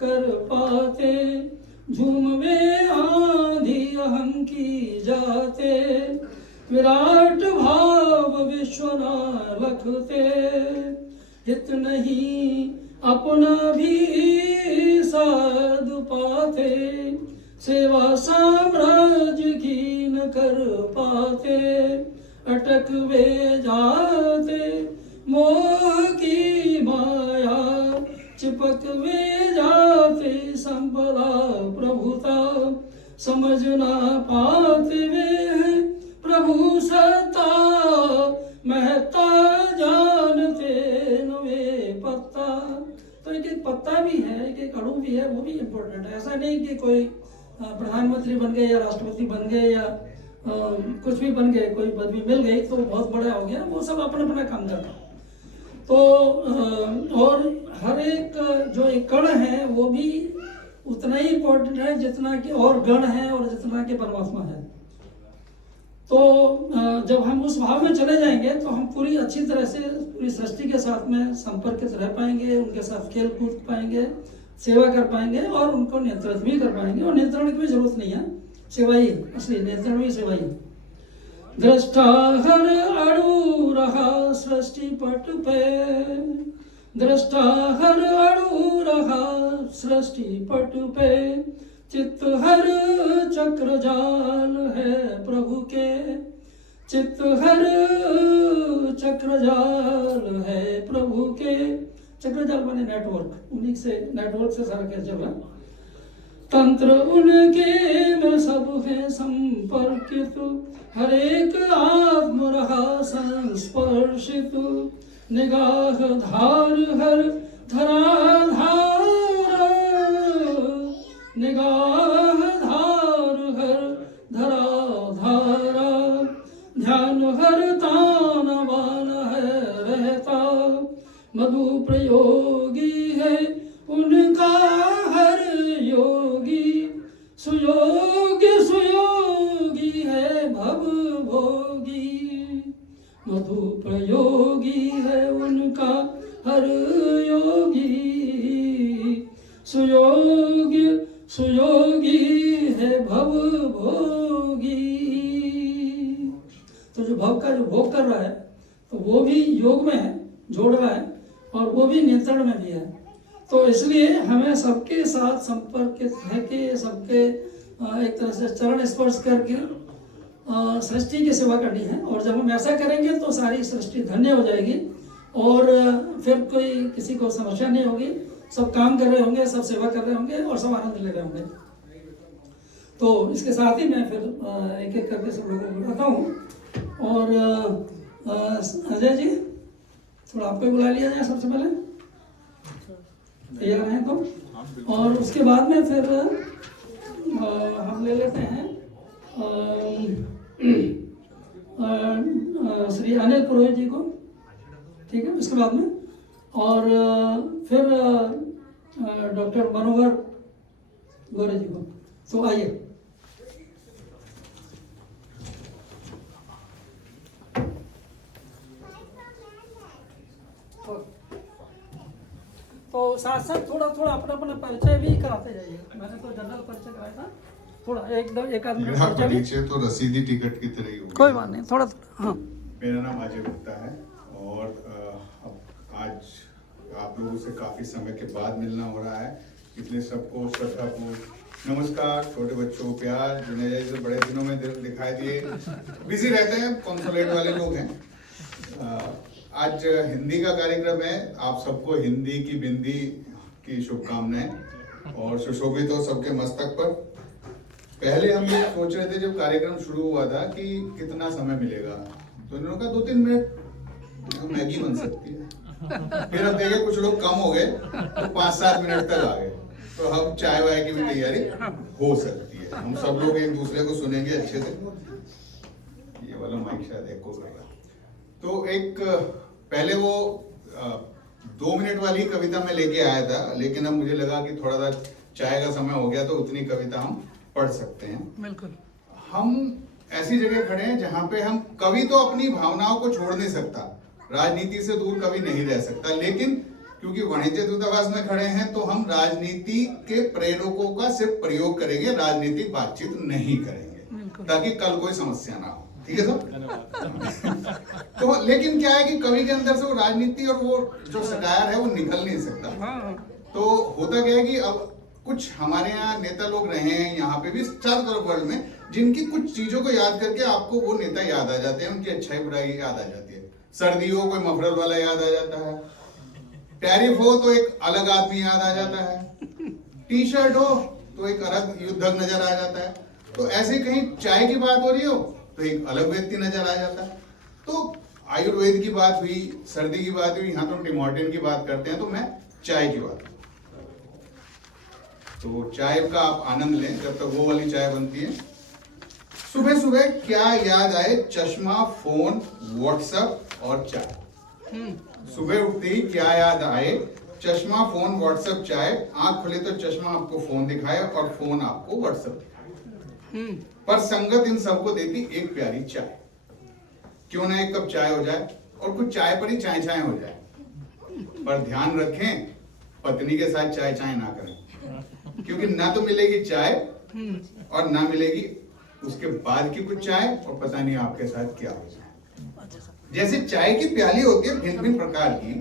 कर पाते, झूमवे आंधी अहम की जाते, विराट भाव विश्वना लखते, हित नहीं अपना भी साध पाते, सेवा साम्राज्य की न कर पाते, अटक वे जाते मोह की माया, चिपक वे जाते संपदा प्रभुता, समझ ना पाते वे प्रभु सत्ता, महता जानते न वे पत्ता। तो एक पत्ता भी है, एक अणु भी है, वो भी इम्पोर्टेंट है। ऐसा नहीं कि कोई प्रधानमंत्री बन गए या राष्ट्रपति बन गए या कुछ भी बन गए, कोई पदवी मिल गई तो बहुत बड़ा हो गया, वो सब अपना अपना काम करता है। तो और हर एक जो एक कण है वो भी उतना ही इम्पोर्टेंट है जितना कि और गण है और जितना कि परमात्मा है। तो जब हम उस भाव में चले जाएंगे तो हम पूरी अच्छी तरह से पूरी सृष्टि के साथ में संपर्कित रह पाएंगे, उनके साथ खेल कूद पाएंगे, सेवा कर पाएंगे और उनको नियंत्रित भी कर पाएंगे। और नियंत्रण की भी जरूरत नहीं है, सेवा ही असली नियंत्रण भी सेवा ही। दृष्टा हर अड़ू रहा सृष्टि पट पे, दृष्टा हर अड़ू रहा सृष्टि पट पे, चित्त हर चक्र जाल है प्रभु के, चित्त हर चक्र जाल है प्रभु के। चक्र जाल माने नेटवर्क, उन्हीं से नेटवर्क से सारा क्या चल रहा है। तंत्र उनके में सब है संपर्कित, हर एक आत्म रहा संस्पर्शित, निगाह धार हर धराधार, निगाह धार हर धराधारा, ध्यान हर तान बान है रहता, मधु प्रयोगी है उनका हर योगी, सुयोगी सुयोगी है भव भोगी, मधु प्रयोगी है उनका हर योगी, सुयोगी सुयोगी है भव भोगी। तो जो भव का जो भोग कर रहा है तो वो भी योग में है, जोड़ रहा है और वो भी नियंत्रण में भी है। तो इसलिए हमें सबके साथ संपर्कित है कि सबके एक तरह से चरण स्पर्श करके सृष्टि की सेवा करनी है। और जब हम ऐसा करेंगे तो सारी सृष्टि धन्य हो जाएगी और फिर कोई किसी को समस्या नहीं होगी। सब काम कर रहे होंगे, सब सेवा कर रहे होंगे और सब आनंद ले रहे होंगे। तो इसके साथ ही मैं फिर एक एक करके सब लोगों को बुलाता हूँ। और अजय जी, थोड़ा आपको ही बुला लिया जाए सबसे पहले, तैयार हैं तो। और उसके बाद में फिर हम ले लेते हैं श्री अनिल पुरोहित जी को, ठीक है, उसके बाद में। और फिर डॉक्टर मनोहर गोरे जी को। तो आइए। तो साथ साथ थोड़ा थोड़ा अपना अपना परिचय भी कराते जाइए। मैंने तो जनरल परिचय कराया था, थोड़ा एकदम एक आदमी मेरा परिचय तो रसीदी टिकट की तरह ही होगा। कोई बात नहीं, थोड़ा हाँ। मेरा नाम अजय गुप्ता है और आज आप लोगों से काफी समय के बाद मिलना हो रहा है, इसलिए सबको श्रद्धापूर्वक नमस्कार। छोटे बच्चों को प्यार, जुनेजा जी से बड़े दिनों में दिखाई दिए, बिजी रहते हैं, कॉन्सुलेट वाले लोग हैं। आज हिंदी का कार्यक्रम है, आप सबको हिंदी की बिंदी की शुभकामनाएं और सुशोभित हो सबके मस्तक पर। पहले हम ये सोच रहे थे जब कार्यक्रम शुरू हुआ था कि कितना समय मिलेगा, तो इन्होंने कहा 2-3 मिनट मैगी बन सकती है। फिर अब देखे कुछ लोग कम हो गए तो 5-7 मिनट तक आ गए, तो हम चाय वाय की भी तैयारी हो सकती है। हम सब लोग एक दूसरे को सुनेंगे अच्छे से। ये वाला माइक शायद एको कर रहा है। तो एक पहले वो 2 मिनट वाली कविता में लेके आया था, लेकिन अब मुझे लगा कि थोड़ा सा चाय का समय हो गया तो उतनी कविता हम पढ़ सकते हैं। बिल्कुल। हम ऐसी जगह खड़े हैं जहां पे हम कवि तो अपनी भावनाओं को छोड़ नहीं सकता, राजनीति से दूर कभी नहीं रह सकता, लेकिन क्योंकि वाणिज्य दूतावास में खड़े हैं तो हम राजनीति के प्रेरकों का सिर्फ प्रयोग करेंगे, राजनीतिक बातचीत नहीं करेंगे ताकि कल कोई समस्या ना हो। ठीक है सब। तो लेकिन क्या है कि कवि के अंदर से वो राजनीति और वो जो सटायर है वो निकल नहीं सकता। तो होता क्या है कि अब कुछ हमारे यहाँ नेता लोग रहे हैं, यहाँ पे भी चारों तरफ वर्ल्ड में, जिनकी कुछ चीजों को याद करके आपको वो नेता याद आ जाते हैं, उनकी अच्छाई बुराई याद आ जाती है। सर्दी हो कोई मफरल वाला याद आ जाता है, टैरिफ हो तो एक अलग आदमी याद आ जाता है, टी शर्ट हो तो एक अलग युद्धक नजर आ जाता है। तो ऐसे कहीं चाय की बात हो रही हो तो एक अलग व्यक्ति नजर आ जाता है। तो आयुर्वेद की बात हुई, सर्दी की बात हुई, यहाँ तो टिम हॉर्टन की बात करते हैं, तो मैं चाय की बात। तो चाय का आप आनंद लें जब तक वो वाली चाय बनती है। सुबह सुबह क्या याद आए? चश्मा, फोन, व्हाट्सएप और चाय। सुबह उठते ही क्या याद आए? चश्मा, फोन, व्हाट्सएप, चाय। आंख खुले तो चश्मा आपको फोन दिखाए और फोन आपको व्हाट्सएप दिखाए, पर संगत इन सबको देती एक प्यारी चाय। क्यों ना एक कप चाय हो जाए और कुछ चाय पर ही चाय चाय हो जाए, पर ध्यान रखें पत्नी के साथ चाय चाय ना करें, क्योंकि ना तो मिलेगी चाय और ना मिलेगी उसके बाद की कुछ चाय, और पता नहीं आपके साथ क्या हो जाए। जैसे चाय की प्याली होती है भिन्न भिन्न प्रकार की,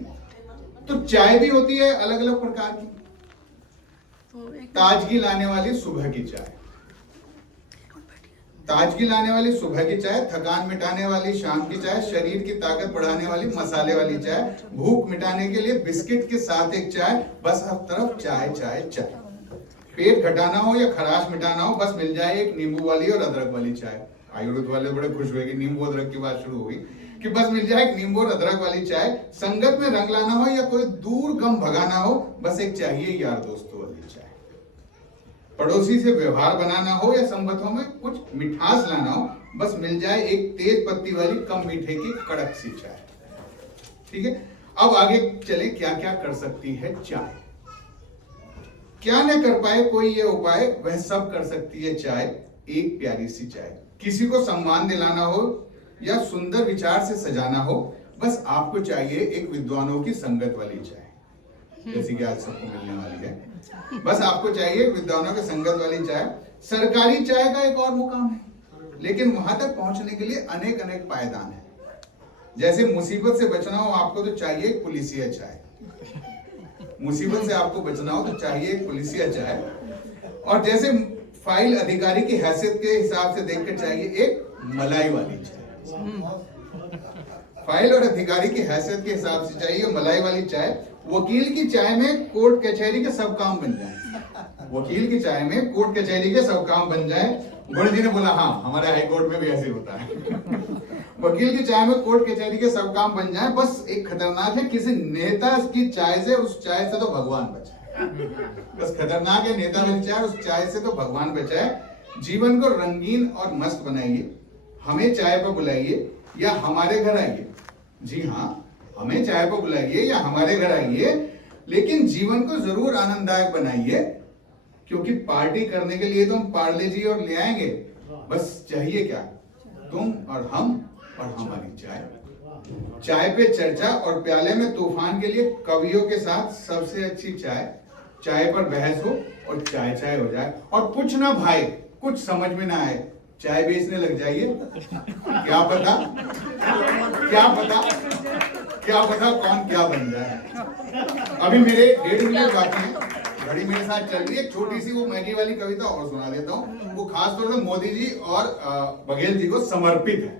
तो चाय भी होती है अलग अलग प्रकार की। ताजगी लाने वाली सुबह की चाय, ताजगी लाने वाली सुबह की चाय, थकान मिटाने वाली शाम की चाय, शरीर की ताकत बढ़ाने वाली मसाले वाली चाय, भूख मिटाने के लिए बिस्किट के साथ एक चाय, बस हर तरफ चाय चाय चाय। पेट घटाना हो या खराश मिटाना हो, बस मिल जाए एक नींबू वाली और अदरक वाली चाय। आयुर्वेद वाले बड़े खुश हुए कि नींबू अदरक की बात शुरू हुई, कि बस मिल जाए एक नींबू और अदरक वाली चाय। संगत में रंग लाना हो या कोई दूर गम भगाना हो, बस एक चाहिए यार दोस्तों वाली चाय। पड़ोसी से व्यवहार बनाना हो या संबंधों में कुछ मिठास लाना हो, बस मिल जाए एक तेज पत्ती वाली कम मीठे की कड़क सी चाय। ठीक है, अब आगे चले क्या क्या कर सकती है चाय। क्या न कर पाए कोई ये उपाय, वह सब कर सकती है चाय, एक प्यारी सी चाय। किसी को सम्मान दिलाना हो या सुंदर विचार से सजाना हो, बस आपको चाहिए एक विद्वानों की संगत वाली चाय, जैसे कि आज सबको मिलने वाली है। बस आपको चाहिए विद्वानों की संगत वाली चाय। सरकारी चाय का एक और मुकाम है, लेकिन वहां तक पहुंचने के लिए अनेक अनेक पायदान है। जैसे मुसीबत से बचना हो आपको तो चाहिए एक पुलिसिया चाय, मुसीबत से आपको बचना हो तो चाहिए एक पुलिसिया चाय। और जैसे फाइल अधिकारी की हैसियत के हिसाब से देखकर चाहिए एक मलाई वाली चाय। फाइल और अधिकारी की हैसियत के हिसाब से चाहिए मलाई वाली चाय। वकील की चाय में कोर्ट कचहरी के सब काम बन जाए। वकील की चाय में कोर्ट कचहरी के सब काम बन जाए। गुरु जी ने बोला हाँ, हमारे हाई कोर्ट में भी ऐसे होता है। वकील की चाय में कोर्ट कचहरी के सब काम बन जाए। बस एक खतरनाक है, किसी नेता की चाय से, उस चाय से तो भगवान बचाए। बस खतरनाक है, नेता वाली चाय, उस चाय से तो भगवान बचाए। जीवन को रंगीन और मस्त बनाइए। हमें चाय पर बुलाइए या हमारे घर आइए। जी हाँ, हमें चाय पर बुलाइए या हमारे घर आइए, लेकिन जीवन को जरूर आनंददायक बनाइए, क्योंकि पार्टी करने के लिए तो हम पार्ले जी और ले आएंगे। बस चाहिए क्या? तुम और हम और हमारी चाय। चाय पे चर्चा और प्याले में तूफान के लिए कवियों के साथ सबसे अच्छी चाय। चाय पर बहस हो और चाय चाय हो जाए। और कुछ ना भाई, कुछ समझ में ना आए, चाय बेचने लग जाइए। क्या पता कौन क्या बन जाए। अभी मेरे 1.5 मिनट बाकी है, घड़ी मेरे साथ चल रही है। छोटी सी वो मैगी वाली कविता और सुना देता हूँ। वो खास तौर से मोदी जी और बघेल जी को समर्पित है,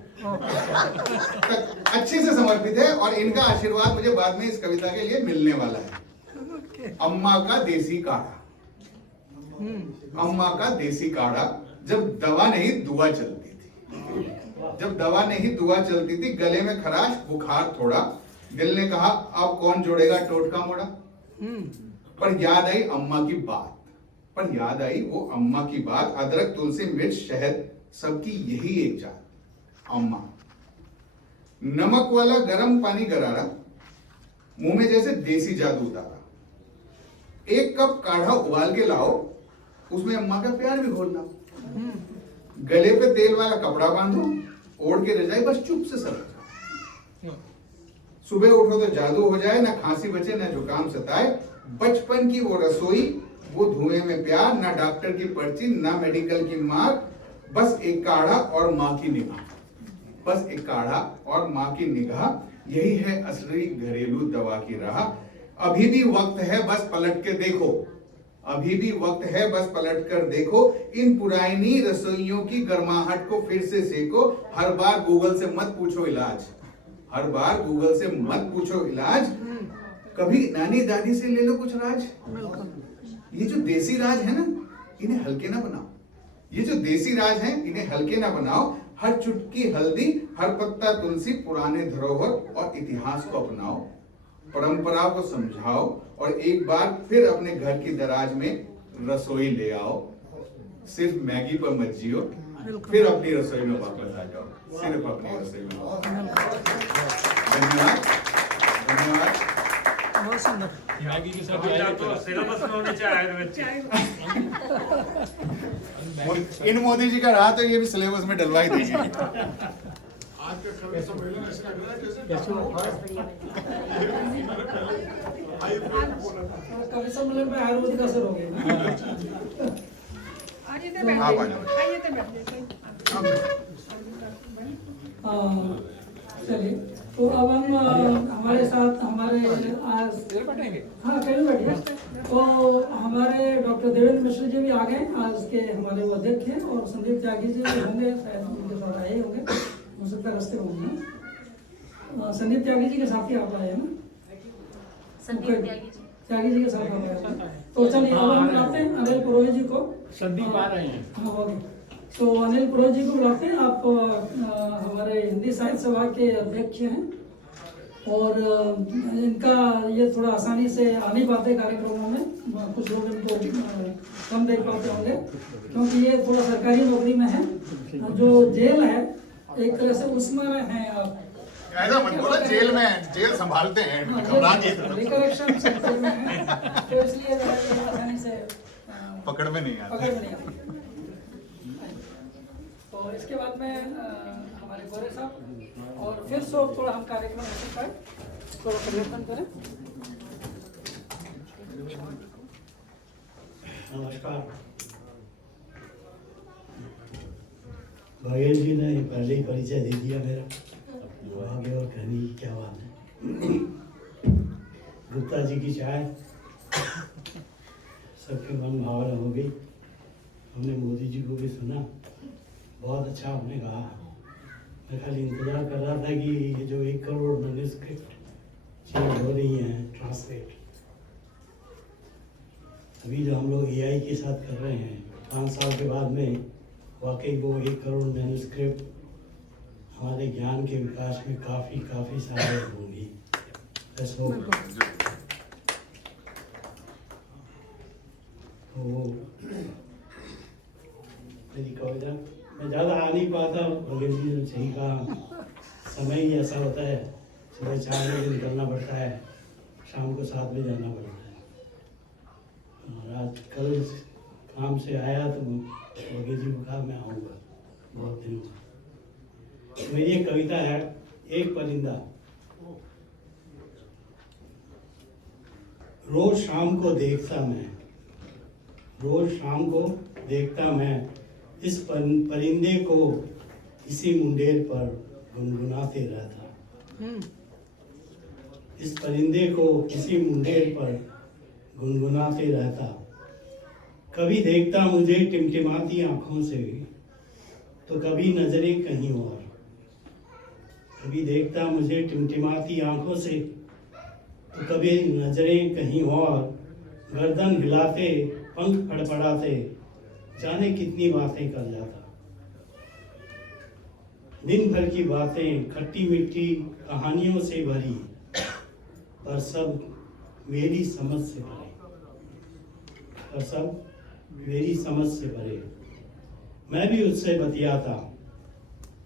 अच्छे से समर्पित है, और इनका आशीर्वाद मुझे बाद में इस कविता के लिए मिलने वाला है। अम्मा का देसी काढ़ा। अम्मा का देसी काढ़ा, जब दवा नहीं दुआ चलती थी। जब दवा नहीं दुआ चलती थी, गले में खराश बुखार थोड़ा, दिल ने कहा अब कौन जोड़ेगा टोटका मोड़ा। पर याद आई अम्मा की बात, पर याद आई वो अम्मा की बात। अदरक तुलसी मिर्च शहद सबकी यही एक जात। अम्मा, नमक वाला गर्म पानी गरारा, मुंह में जैसे देसी जादू उतारा। 1 कप काढ़ा उबाल के लाओ, उसमें अम्मा का प्यार भी घोल लाओ। गले पे तेल वाला कपड़ा बांधो, ओढ़ के रजाई बस चुप से सर जाओ। सुबह उठो तो जादू हो जाए, ना खांसी बचे ना जुकाम सताए। बचपन की वो रसोई, वो धुएं में प्यार, ना डॉक्टर की पर्ची ना मेडिकल की मार। बस एक काढ़ा और माँ की निगाह, बस एक काढ़ा और माँ की निगाह। यही है असली घरेलू दवा की राह। अभी भी वक्त है बस पलट के देखो, अभी भी वक्त है बस पलट कर देखो। इन पुरानी रसोइयों की गर्माहट को फिर से सेको। हर बार गूगल से मत पूछो इलाज, हर बार गूगल से मत पूछो इलाज। कभी नानी दादी से ले लो कुछ राज। ये जो देसी राज है ना, इन्हें हल्के ना बनाओ। ये जो देसी राज है, इन्हें हल्के ना बनाओ। हर चुटकी हल्दी, हर पत्ता तुलसी, पुराने धरोहर और इतिहास को अपनाओ। परंपरा को समझाओ और एक बार फिर अपने घर की दराज में रसोई ले आओ। सिर्फ मैगी पर मत जियो, फिर अपनी रसोई में वापस आ जाओ, सिर्फ अपनी रसोई में। धन्यवाद, धन्यवाद। बहुत सुंदर। मैगी की सब्जी तो सिलेबस में होने चाहिए बच्चे। इन मोदी जी का रहा तो ये भी सिलेबस में डलवा ही देंगे। कवि सम्मेलन में आयुर्वेदिक असर हो गया। आप आ जाओ। चलिए, तो अब हम हमारे साथ हमारे आज हाँ कहीं बैठिए। तो हमारे डॉक्टर देवेंद्र मिश्र जी भी आ गए, आज के हमारे वो अध्यक्ष हैं, और संदीप त्यागी जी होंगे, शायद उनके साथ आए होंगे, हो सकता है रास्ते होंगे। संदीप त्यागी जी के साथ ही आप आए हैं ना? संदीप त्यागी जी के साथ आप आए हैं। तो चलिए अब हम बुलाते हैं अनिल पुरोहित जी को। संदीप आ रहे हैं। हाँ ओके। तो अनिल पुरोहित जी को बुलाते हैं। आप हमारे हिंदी साहित्य सभा के अध्यक्ष हैं, और इनका ये थोड़ा आसानी से आ नहीं पाते कार्यक्रमों में, कुछ लोग इनको कम देख पाते होंगे, क्योंकि ये थोड़ा सरकारी नौकरी में है। जो जेल है एक तरह से उसमें हैं आप। ऐसा मत बोलो, जेल में, जेल संभालते हैं, करेक्शन सेंटर में है, तो इसलिए आसानी से पकड़ में नहीं पकड़ में नहीं आती। तो इसके बाद में हमारे गोरे साहब, और फिर सो थोड़ा हम कार्यक्रम हो सकता है थोड़ा परिवर्तन करें। नमस्कार। बघेल जी ने पहले ही परिचय दे दिया मेरा, आगे और कहने की क्या बात है। गुप्ता जी की चाय सबके मन भावना हो गई। हमने मोदी जी को भी सुना, बहुत अच्छा हमने कहा। मैं खाली इंतजार कर रहा था कि ये जो 1 करोड़ मैन्युस्क्रिप्ट चीज़ें हो रही हैं ट्रांसलेट। अभी जो हम लोग एआई के साथ कर रहे हैं 5 साल के बाद में वाकई वो 1 करोड़ मैन्युस्क्रिप्ट हमारे ज्ञान के विकास में काफ़ी सहायक होंगी। ऐसा तो मेरी कविता मैं ज़्यादा आ नहीं पाता, मगर जी ने सही कहा, समय ही ऐसा होता है, सुबह 4 बजे निकलना पड़ता है, शाम को 7 बजे जाना पड़ता है। और आज कल काम से आया तो वगैरह जी को कहा मैं आऊँगा बहुत दिन। मेरी एक कविता है, एक परिंदा। रोज शाम को देखता मैं इस परिंदे को इसी मुंडेर पर गुनगुनाते रहता। इस परिंदे को इसी मुंडेर पर गुनगुनाते रहता। कभी देखता मुझे टिमटिमाती आंखों से तो कभी नजरें कहीं और। कभी देखता मुझे टिमटिमाती आंखों से तो कभी नजरें कहीं और। गर्दन हिलाते पंख फड़फड़ाते जाने कितनी बातें कर जाता। दिन भर की बातें खट्टी मीठी कहानियों से भरी, पर सब मेरी समझ से भरे। मैं भी उससे बतियाता,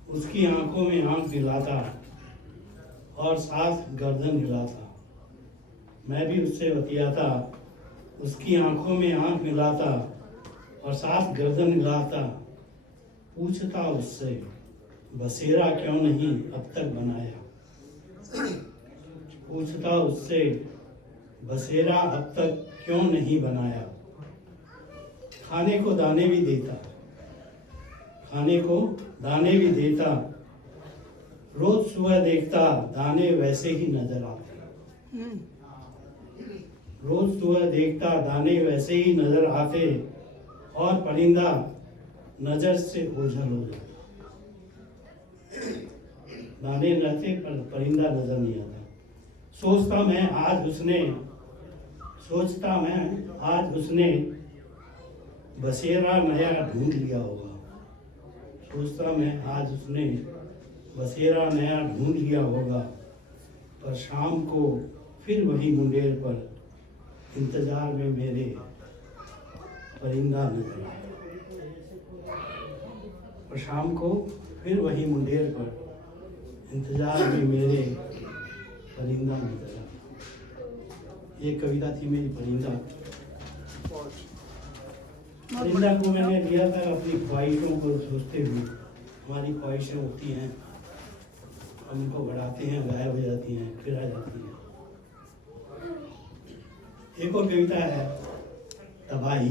उसकी आंखों में आंख मिलाता और साथ गर्दन हिलाता। मैं भी उससे बतियाता, उसकी आंखों में आंख मिलाता और साथ गर्दन हिलाता। पूछता उससे बसेरा क्यों नहीं अब तक बनाया। पूछता उससे बसेरा अब तक क्यों नहीं बनाया। खाने को दाने भी देता। रोज सुबह देखता दाने वैसे ही नजर आते। रोज सुबह देखता दाने वैसे ही नजर आते और परिंदा नजर से ओझल हो जाता। दाने रहते पर परिंदा नजर नहीं आता। सोचता मैं आज उसने बसेरा नया ढूंढ लिया होगा। सोचता मैं आज उसने बसेरा नया ढूंढ लिया होगा। पर शाम को फिर वही मुंडेर पर इंतजार में मेरे परिंदा नजर आता। और शाम को फिर वही मुंडेर पर इंतजार में मेरे परिंदा नजर आता। ये कविता थी मेरी परिंदा। परिंदा को मैंने लिया था अपनी ख्वाहिशों को सोचते हुए। हमारी ख्वाहिशें होती हैं, हम उनको बढ़ाते हैं, गायब हो जाती हैं, फिर आ जाती हैं। एक और कविता है तबाही।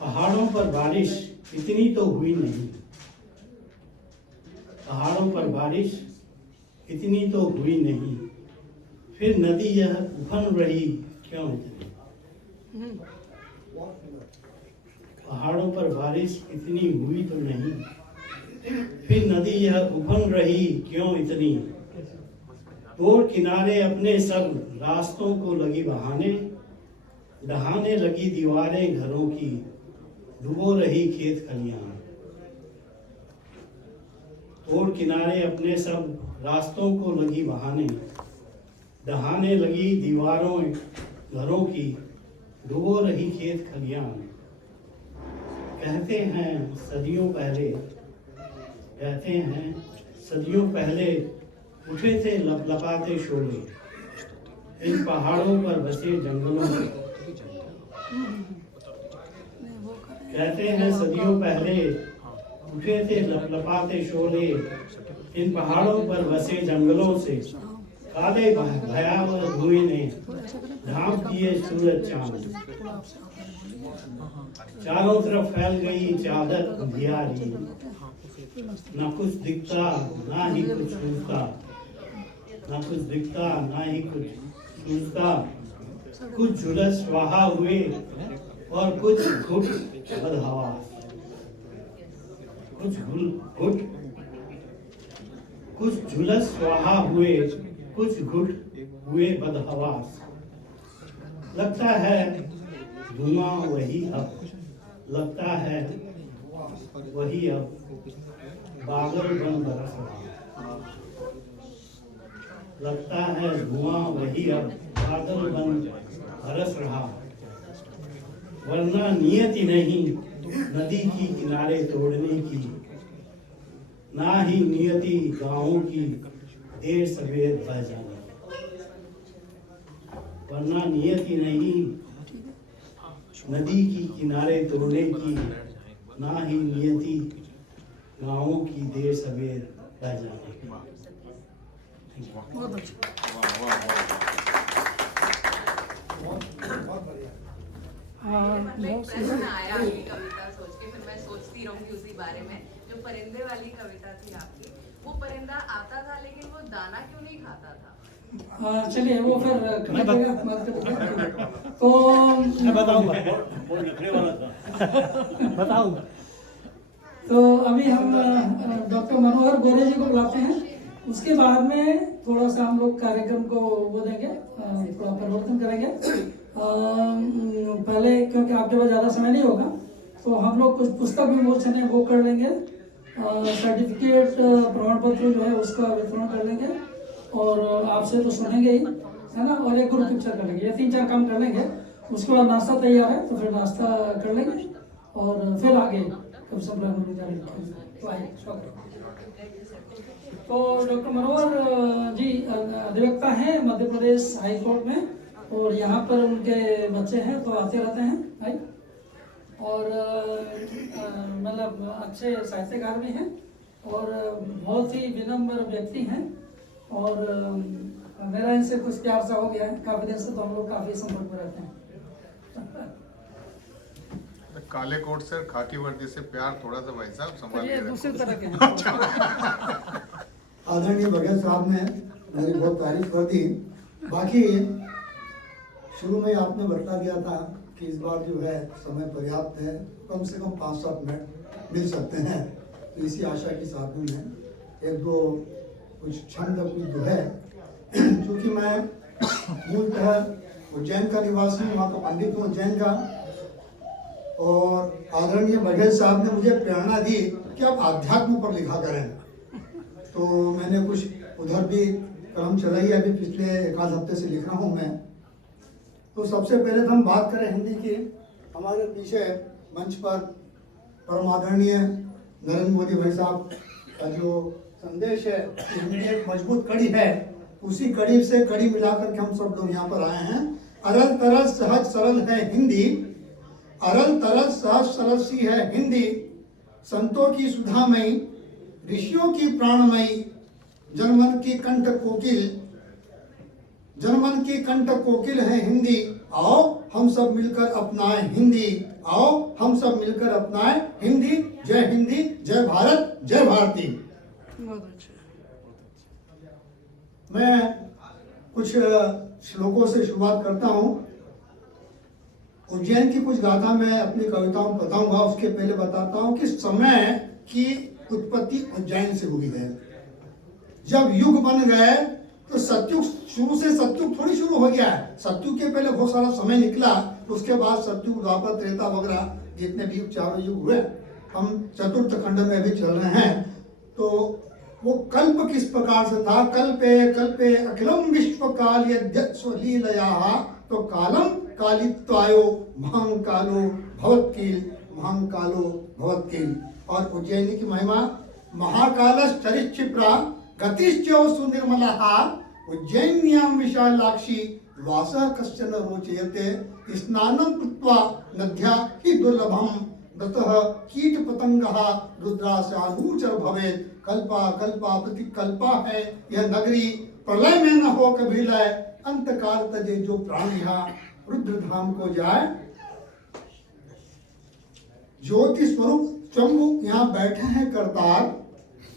पहाड़ों पर बारिश इतनी तो हुई नहीं। पहाड़ों पर बारिश इतनी तो हुई नहीं। फिर नदी यह उफन रही क्यों इतनी। पहाड़ों पर बारिश इतनी हुई तो नहीं। फिर नदी यह उफन रही क्यों इतनी। तोड़ किनारे अपने सब रास्तों को लगी बहाने। ढहाने लगी दीवारें घरों की, डुबो रही खेत खलियां। तोड़ किनारे अपने सब रास्तों को लगी बहाने। ढहाने लगी दीवारों घरों की, डुबो रही खेत खलियां। कहते हैं सदियों पहले उठे थे लपलपाते शोले इन पहाड़ों पर बसे जंगलों में। कहते हैं सदियों पहले उठे थे लपलपाते शोले इन पहाड़ों पर बसे जंगलों से। काले भयावह धुएं ने ढांप दिए सूरज चांद। चारों तरफ फैल गई चादर अंधियारी। ना कुछ दिखता ना ही कुछ सूझता। ना कुछ दिखता ना ही कुछ सूझता। कुछ झुलस वहा हुए और कुछ घुट बदहवास। कुछ घुट कुछ झुलस स्वाहा हुए, कुछ घुट हुए बदहवास। लगता है धुआं वही अब, लगता है वही अब बादल बन बरस रहा। लगता है धुआं वही अब बादल बन बरस रहा। वरना नियति नहीं नदी की किनारे तोड़ने की, ना ही नियति गांवों की देर सवेर बह जाने। वरना नियति नहीं नदी की किनारे तोड़ने की, ना ही नियति गांवों की देर सवेर बह जाने की। बहुत अच्छा। मैं एक प्रश्न आया आपकी कविता सोच के, फिर मैं सोचती रहूंगी उसी बारे में। जो परिंदे वाली कविता थी आपकी, वो परिंदा आता था लेकिन वो दाना क्यों नहीं खाता था? चलिए वो फिर तो मैं बताऊंगा। बताऊंगा। तो अभी हम डॉक्टर मनोहर गोरे जी को बुलाते हैं। उसके बाद में थोड़ा सा हम लोग कार्यक्रम को वो देंगे, थोड़ा परिवर्तन करेंगे। पहले क्योंकि आपके पास ज़्यादा समय नहीं होगा, तो हम लोग कुछ पुस्तक विमोचन है वो कर लेंगे। सर्टिफिकेट प्रमाण पत्र जो है उसका वितरण कर लेंगे, और आपसे तो सुनेंगे ही, है ना। और एक ग्रुप पिक्चर कर लेंगे। ये 3-4 काम कर लेंगे। उसके बाद नाश्ता तैयार है तो फिर नाश्ता कर लेंगे, और फिर आगे तो डॉक्टर मनोहर जी अधिवक्ता हैं मध्य प्रदेश हाई कोर्ट में, और यहाँ पर उनके बच्चे हैं तो आते रहते हैं भाई, और मतलब अच्छे साहित्यकार भी हैं, और बहुत ही विनम्र व्यक्ति हैं। और मेरा इनसे कुछ प्यार सा हो गया है काफ़ी दिन से, तो हम लोग काफ़ी संपर्क में रहते हैं। काले कोट से खाकी वर्दी से प्यार थोड़ा सा भाई साहब संभाल के दूसरी तरह के आदरणीय बघेल साहब ने मेरी बहुत तारीफ कर दी। बाकी शुरू में आपने बता दिया था कि इस बार जो है समय पर्याप्त है, कम से कम 5-7 मिनट मिल सकते हैं। तो इसी आशा के साथ में 1-2 कुछ छंद अपनी जो है, क्योंकि मैं मूलतः उज्जैन का निवासी हूँ, वहाँ का पंडित हूँ उज्जैन का, और आदरणीय बघेल साहब ने मुझे प्रेरणा दी कि आप आध्यात्म पर लिखा करें। तो मैंने कुछ उधर भी कलम चलाई है, अभी पिछले 1-आध हफ्ते से लिख रहा हूँ मैं। तो सबसे पहले तो हम बात करें हिंदी की। हमारे पीछे मंच पर परम आदरणीय नरेंद्र मोदी भाई साहब का जो संदेश है, हिंदी एक मजबूत कड़ी है, उसी कड़ी से कड़ी मिलाकर के हम सब लोग यहाँ पर आए हैं। अरल तरल सहज सरल है हिंदी, अरल तरल सहज सरल सी है हिंदी, संतों की सुधामयी ऋषियों की प्राणमयी, जनमन की कंठ कोकिल, जनमन की कंठ कोकिल है हिंदी। आओ हम सब मिलकर अपनाएं हिंदी, आओ हम सब मिलकर अपनाएं हिंदी। जय हिंदी, जय भारत, जय भारती। मैं कुछ श्लोकों से शुरुआत करता हूँ। उज्जैन की कुछ गाथा मैं अपनी कविताओं में बताऊंगा। उसके पहले बताता हूँ कि समय की उत्पत्ति उज्जैन से हुई है। जब युग बन गए तो सतयुग, शुरू से सतयुग थोड़ी शुरू हो गया है। सतयुग के पहले बहुत सारा समय निकला, उसके बाद सतयुग, द्वापर, त्रेता वगैरह जितने भी 4 युग हुए, हम चतुर्थ खंड में अभी चल रहे हैं। तो वो कल्प किस प्रकार से था? कल्पे कल्पे अखिलम विश्व काल यद्यस्वलीलया, तो कालम कालित्वायो महाकालो भवत्कील, महाकालो भवत्कील। और उज्जैनी की महिमा, महाकालश्चरिक्षिप्रा गतिश्चो सुनिर्मलः, उज्जैन्यां विशालाक्षी वासः कश्चन रोचयते, स्नानं कृत्वा नद्या हि दुर्लभम, ततः कीट पतंगः रुद्राशानूचर भवेत्। कल्पा कल्पा प्रतिकल्पा है यह नगरी, प्रलय में न हो कभी लय, अंत काल तजे जो प्राण यहाँ रुद्र धाम को जाए। ज्योति स्वरूप शंभु यहाँ बैठे हैं करतार,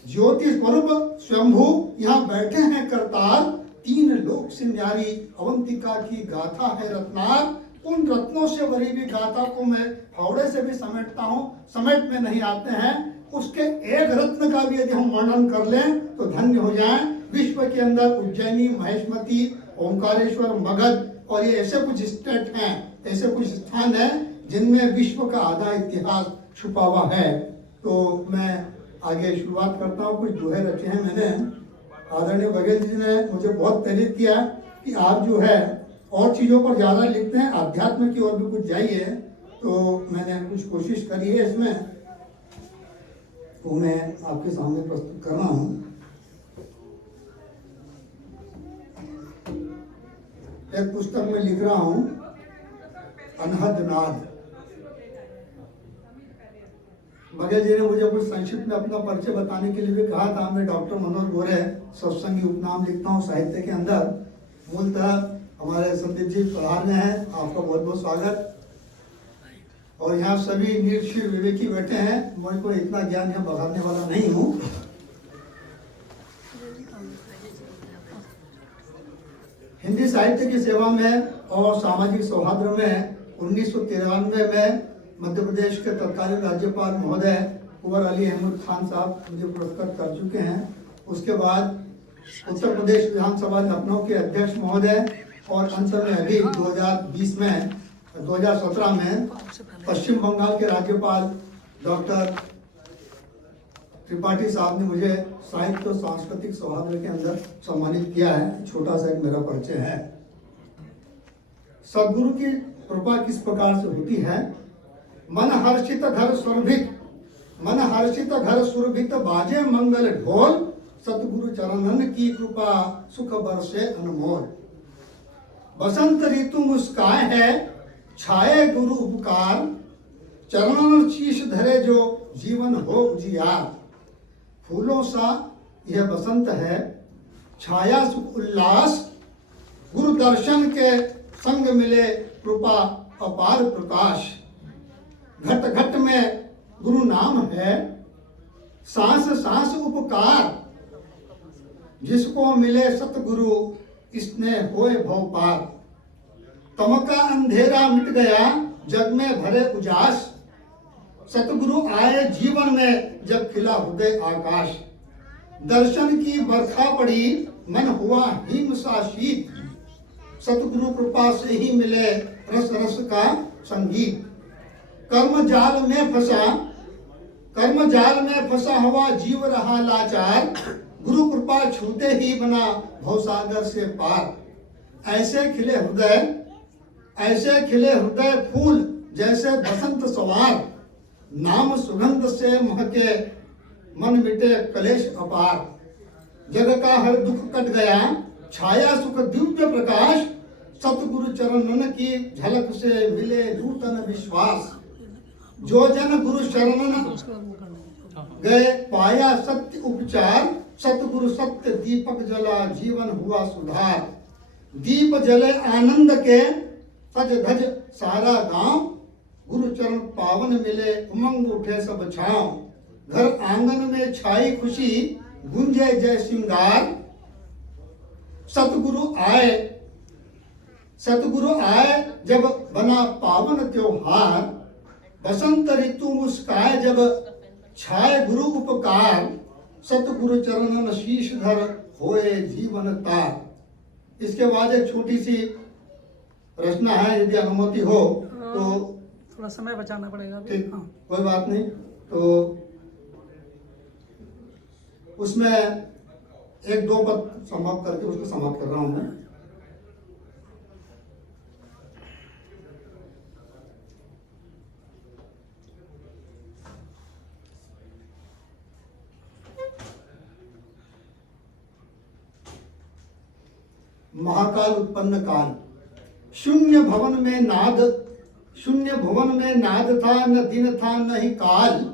ज्योति स्वरूप शंभु यहाँ बैठे हैं करतार, 3 लोक से न्यारी अवंतिका की गाथा है रत्नार। उन रत्नों से भरी हुई गाथा को मैं फावड़े से भी समेटता हूँ, समेट में नहीं आते हैं। उसके एक रत्न का भी यदि हम वर्णन कर लें तो धन्य हो जाएं। विश्व के अंदर उज्जैनी, महेशमती, ओंकारेश्वर, मगध और ये ऐसे कुछ स्टेट हैं, ऐसे कुछ स्थान हैं जिनमें विश्व का आधा इतिहास छुपा हुआ है। तो मैं आगे शुरुआत करता हूँ। कुछ दोहे रखे हैं मैंने। आदरणीय बघेल जी ने मुझे बहुत प्रेरित किया कि आप जो है और चीज़ों पर ज़्यादा लिखते हैं, आध्यात्म की ओर भी कुछ जाइए। तो मैंने कुछ कोशिश करी है इसमें, तो मैं आपके सामने प्रस्तुत कर रहा हूँ। एक पुस्तक में लिख रहा हूँ अनहद नाद। बघेल जी ने मुझे कुछ संक्षिप्त में अपना परिचय बताने के लिए भी कहा था। मैं डॉक्टर मनोहर गोरे सत्संगी उपनाम लिखता हूँ साहित्य के अंदर। मूलतः हमारे संदीप जी पधार में हैं, आपका बहुत बहुत स्वागत। और यहाँ सभी निरीक्षी विवेकी बैठे हैं। मुझको इतना ज्ञान यहाँ बघाने वाला नहीं हूँ। हिंदी साहित्य की सेवा में और सामाजिक सौहार्द में 1993 में मध्य प्रदेश के तत्कालीन राज्यपाल महोदय कुंवर अली अहमद खान साहब मुझे पुरस्कृत कर चुके हैं। उसके बाद उत्तर प्रदेश विधानसभा लखनऊ के अध्यक्ष महोदय और अंत में अभी 2017 में पश्चिम बंगाल के राज्यपाल डॉक्टर त्रिपाठी साहब ने मुझे साहित्य और सांस्कृतिक सौहार्द के अंदर सम्मानित किया है। छोटा सा एक मेरा परिचय है। सदगुरु की कृपा किस प्रकार से होती है। मन हर्षित घर सुरभित, मन हर्षित घर सुरभित बाजे मंगल ढोल, सतगुरु चरणन की कृपा सुख बरसे अनमोल। बसंत ऋतु मुस्काए है छाए गुरु उपकार, चरणन शीश धरे जो जीवन हो उजियार। फूलों सा यह बसंत है छाया सुख उल्लास, गुरु दर्शन के संग मिले कृपा अपार प्रकाश। घट घट में गुरु नाम है सांस सांस उपकार, जिसको मिले सतगुरु स्नेह होए भव पार। तम का अंधेरा मिट गया जग में भरे उजास, सतगुरु आए जीवन में जब खिला हृदय आकाश। दर्शन की बरखा पड़ी मन हुआ हिम सा शीत, सतगुरु कृपा से ही मिले रस रस का संगीत। कर्म जाल में फंसा हुआ जीव रहा लाचार, गुरु कृपा छूते ही बना भवसागर से पार। ऐसे खिले हृदय फूल जैसे बसंत सवार, नाम सुगंध से महके मन मिटे कलेश अपार। जग का हर दुख कट गया छाया सुख दिव्य प्रकाश, सतगुरु चरणन की झलक से मिले नूतन विश्वास। जो जन गुरु शरणन गए पाया सत्य उपचार, सतगुरु सत्य दीपक जला जीवन हुआ सुधार। दीप जले आनंद के सज धज सारा गांव, गुरु चरण पावन मिले उमंग उठे सब छांव। घर आंगन में छाई खुशी गुंजे जय श्रृंगार, सतगुरु आए जब बना पावन त्योहार। बसंत ऋतु मुस्काए जब छाए गुरु उपकार, सतगुरु चरणन शीश धर होए जीवन तार। इसके बाद एक छोटी सी रचना है, यदि अनुमति हो तो। थोड़ा समय बचाना पड़ेगा। ठीक, कोई बात नहीं। तो उसमें एक दो पद समाप्त करके उसको समाप्त कर रहा हूं मैं। महाकाल उत्पन्न काल, शून्य भवन में नाद था, न दिन था न ही काल।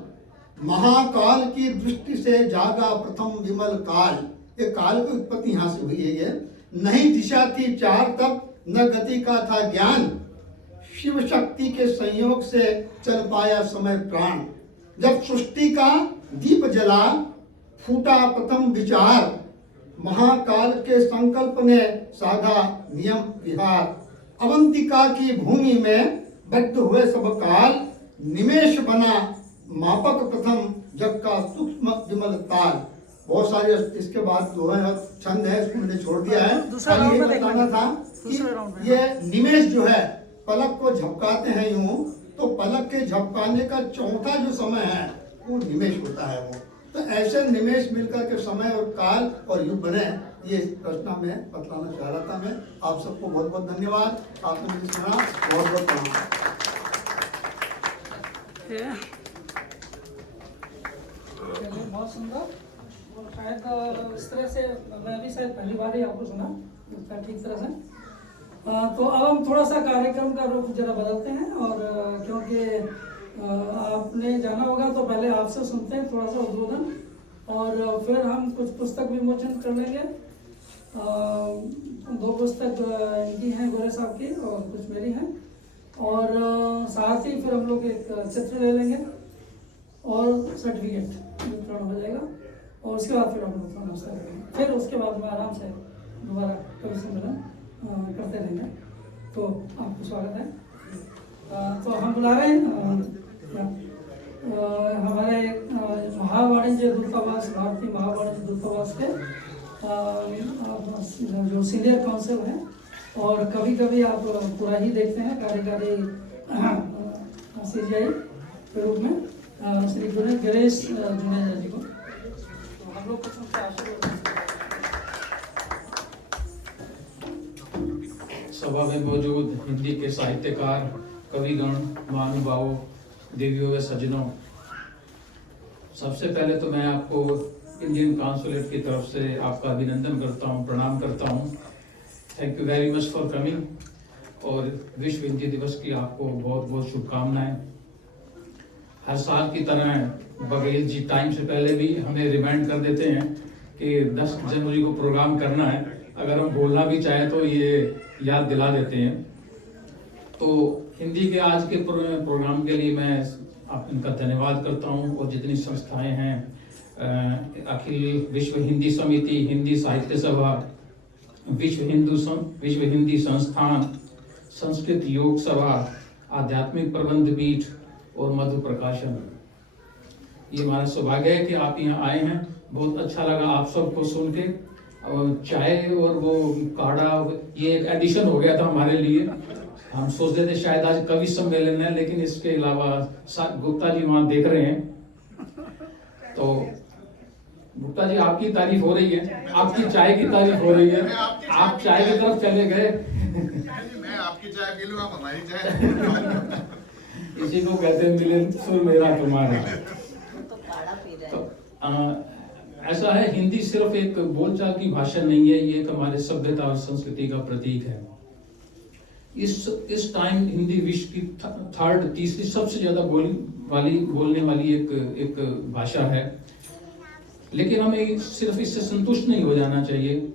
महाकाल की दृष्टि से जागा प्रथम विमल काल। ये काल की उत्पत्ति यहाँ से हुई है। ये नहीं दिशा थी चार तब, न गति का था ज्ञान। शिव शक्ति के संयोग से चल पाया समय प्राण। जब सृष्टि का दीप जला फूटा प्रथम विचार, महाकाल के संकल्प ने साधा नियम विहार। अवंतिका की भूमि में बद्ध हुए सब काल, निमेष बना मापक प्रथम जग का सूक्ष्म विमल ताल। बहुत सारे इसके बाद जो है छंद है, इसको मैंने छोड़ दिया है। दूसरा खाली ये राउंड में बताना था दूसरे राउंड में। कि ये निमेष जो है, पलक को झपकाते हैं यूं, तो पलक के झपकाने का चौथा जो समय है वो निमेष होता है। वो तो ऐसे निमेष मिलकर के समय और काल और युग बने, ये प्रश्न में बतलाना चाह रहा था मैं। आप सबको बहुत बहुत धन्यवाद। आपने मुझे सुना, बहुत बहुत प्रणाम। चलिए, बहुत सुंदर। और शायद इस तरह से मैं भी शायद पहली बार ही आपको सुना इसका ठीक तरह से। तो अब हम थोड़ा सा कार्यक्रम का रुख जरा बदलते हैं, और क्योंकि आपने जाना होगा तो पहले आपसे सुनते हैं थोड़ा सा उद्बोधन, और फिर हम कुछ पुस्तक विमोचन कर लेंगे। 2 पुस्तक इनकी हैं, गोरे साहब की, और कुछ मेरी हैं, और साथ ही फिर हम लोग एक चित्र ले लेंगे और सर्टिफिकेट वितरण हो जाएगा, और उसके बाद फिर हम लोग थोड़ा नमस्कार करेंगे। फिर उसके बाद में आराम से दोबारा कभी सम्मेलन करते रहेंगे। तो आपको स्वागत है। तो हम बुला रहे हैं हमारे महावाणिज्य दूतावास, भारतीय महावाणिज्य दूतावास के जो सीनियर काउंसिल हैं, और कभी कभी आप पूरा ही देखते हैं कार्यकारी CGI के रूप में, श्री गिरीश जुनेजा जी को। तो हम लोग कुछ उनसे आशीर्वाद। सभा में मौजूद हिंदी के साहित्यकार, कविगण, महानुभावों, देवियों व सज्जनों, सबसे पहले तो मैं आपको इंडियन काउंसुलेट की तरफ से आपका अभिनंदन करता हूँ, प्रणाम करता हूँ। Thank you very much for coming, और विश्व हिंदी दिवस की आपको बहुत बहुत शुभकामनाएं। हर साल की तरह बघेल जी टाइम से पहले भी हमें रिमाइंड कर देते हैं कि 10 जनवरी को प्रोग्राम करना है। अगर हम बोलना भी चाहें तो ये याद दिला देते हैं। तो हिंदी के आज के प्रोग्राम के लिए मैं आप इनका धन्यवाद करता हूं, और जितनी संस्थाएं हैं, अखिल विश्व हिंदी समिति, हिंदी साहित्य सभा, विश्व हिंदी संस्थान, संस्कृत योग सभा, आध्यात्मिक प्रबंध पीठ और मधु प्रकाशन, ये हमारा सौभाग्य है कि आप यहाँ आए हैं। बहुत अच्छा लगा आप सबको सुन के। चाय और वो काढ़ा, ये एक एडिशन हो गया था हमारे लिए। हम सोचते थे शायद आज कवि सम्मेलन है, लेकिन इसके अलावा गुप्ता जी वहाँ देख रहे हैं। तो गुप्ता जी, आपकी तारीफ हो रही है, आपकी चाय की तारीफ हो रही है। आप चाय की तरफ चले गए। मैं आपकी चाय पी लूंगा, हमारी चाय। इसी को कहते हैं मिलन सुर मेरा तुम्हारा। तो ऐसा है, हिंदी सिर्फ एक बोलचाल की भाषा नहीं है, ये एक हमारे सभ्यता और संस्कृति का प्रतीक है। इस टाइम हिंदी विश्व की तीसरी सबसे ज्यादा बोलने वाली एक भाषा है। लेकिन हमें सिर्फ इससे संतुष्ट नहीं हो जाना चाहिए।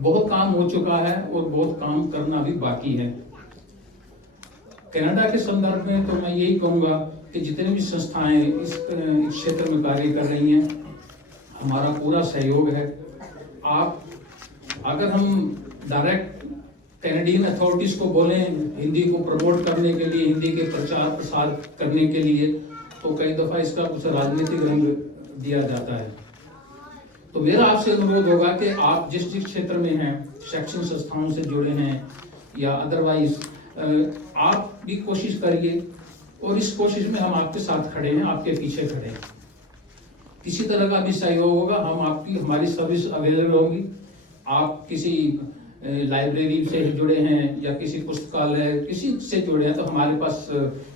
बहुत काम हो चुका है और बहुत काम करना भी बाकी है। कनाडा के संदर्भ में तो मैं यही कहूँगा कि जितनी भी संस्थाएं इस क्षेत्र में कार्य कर रही हैं, हमारा पूरा सहयोग है। आप अगर हम डायरेक्ट कैनेडियन अथॉरिटीज को बोलें हिंदी को प्रमोट करने के लिए, हिंदी के प्रचार प्रसार करने के लिए, तो कई दफा इसका कुछ राजनीतिक रंग दिया जाता है। तो मेरा आपसे अनुरोध होगा कि आप जिस क्षेत्र में हैं, शैक्षणिक संस्थाओं से जुड़े हैं या अदरवाइज, आप भी कोशिश करिए, और इस कोशिश में हम आपके साथ खड़े हैं, आपके पीछे खड़े हैं। किसी तरह का भी सहयोग होगा, हमारी सर्विस अवेलेबल होगी। आप किसी लाइब्रेरी से जुड़े हैं या किसी पुस्तकालय किसी से जुड़े हैं, तो हमारे पास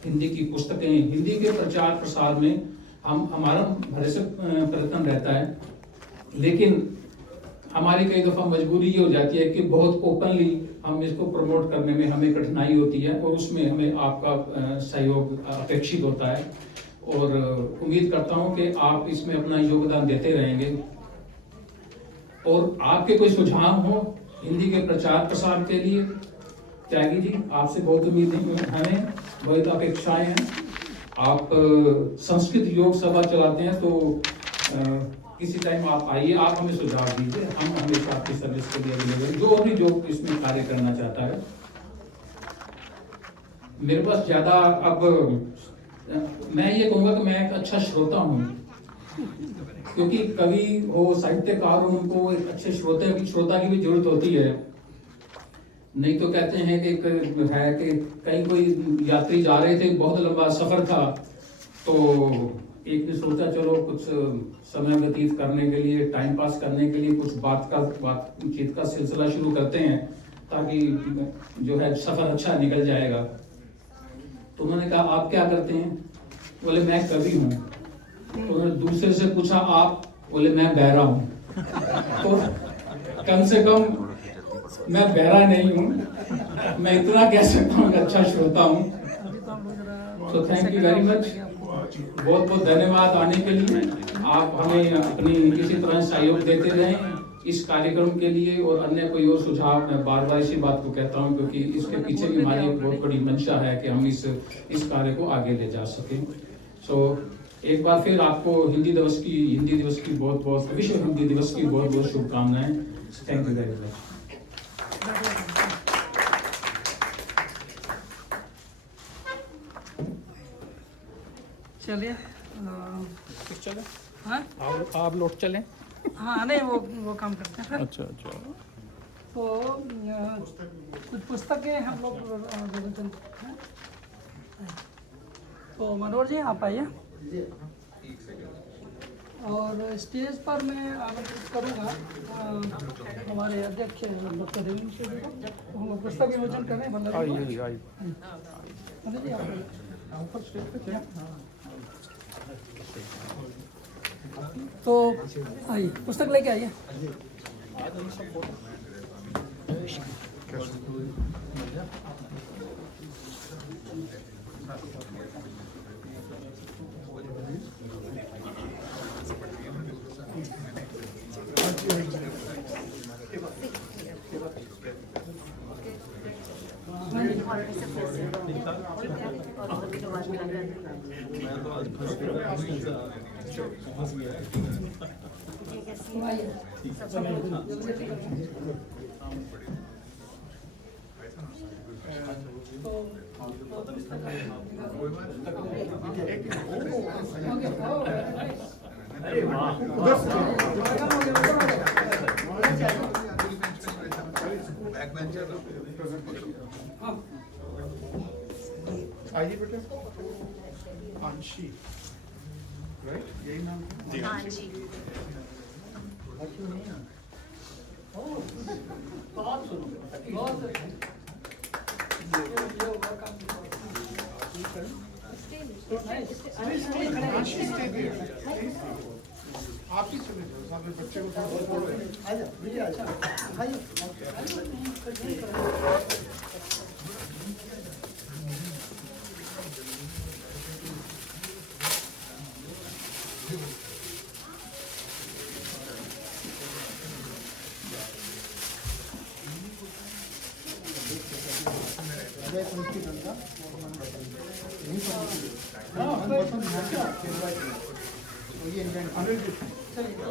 हिंदी की पुस्तकें, हिंदी के प्रचार प्रसार में हमारा भरसक प्रयत्न रहता है। लेकिन हमारी कई दफ़ा मजबूरी ये हो जाती है कि बहुत ओपनली हम इसको प्रमोट करने में हमें कठिनाई होती है, और उसमें हमें आपका सहयोग अपेक्षित होता है। और उम्मीद करता हूं कि आप इसमें अपना योगदान देते रहेंगे। और आपके कोई सुझाव हो हिंदी के प्रचार प्रसार के लिए, त्यागी जी, आपसे बहुत उम्मीद हमें बहुत अपेक्षाएं हैं। आप संस्कृत योग सभा चलाते हैं, तो किसी टाइम आप आइए, आप हमें सुझाव दीजिए, हम हमेशा आपकी सर्विस के लिए अवेलेबल, जो इसमें कार्य करना चाहता है। मेरे पास ज्यादा अब मैं ये कहूँगा कि मैं एक अच्छा श्रोता हूँ, क्योंकि कवि हो, साहित्यकार हो, उनको एक अच्छे श्रोता की भी जरूरत होती है। नहीं तो कहते हैं कि कहीं कोई यात्री जा रहे थे, बहुत लंबा सफर था, तो एक ने सोचा चलो कुछ समय व्यतीत करने के लिए, टाइम पास करने के लिए कुछ बातचीत का सिलसिला शुरू करते हैं, ताकि जो है सफर अच्छा निकल जाएगा। तो उन्होंने कहा आप क्या करते हैं? बोले मैं कवि हूँ। तो उन्होंने दूसरे से पूछा आप? बोले मैं बहरा हूँ। तो कम से कम मैं बहरा नहीं हूँ, मैं इतना कह सकता हूँ कि अच्छा श्रोता हूँ। तो थैंक यू वेरी मच, बहुत बहुत धन्यवाद आने के लिए। आप हमें अपनी इसी तरह सहयोग देते रहें इस कार्यक्रम के लिए, और अन्य कोई और सुझाव, मैं बार बार इसी बात को कहता हूँ क्योंकि इसके पीछे भी हमारी एक बहुत बड़ी मंशा है कि हम इस कार्य को आगे ले जा सकें। सो एक बार फिर आपको हिंदी दिवस की बहुत बहुत, विश्व हिंदी दिवस की बहुत बहुत शुभकामनाएं। Thank you very much. चलिए चले, हाँ आप लौट चलें। हाँ, नहीं वो काम करते हैं। अच्छा अच्छा। तो कुछ पुस्तकें हम लोग हैं। तो मनोज जी आप आइए, और स्टेज पर मैं आमंत्रित करूँगा हमारे अध्यक्ष डॉक्टर देवेंद्र जी को। हम पुस्तक विमोचन कर रहे हैं। जी आप तो आइए, पुस्तक लेके आइए। आइए बेटा, आंशी, राइट, यही नाम है? हाँ जी। आप ही चले जाओ, सामने बच्चे को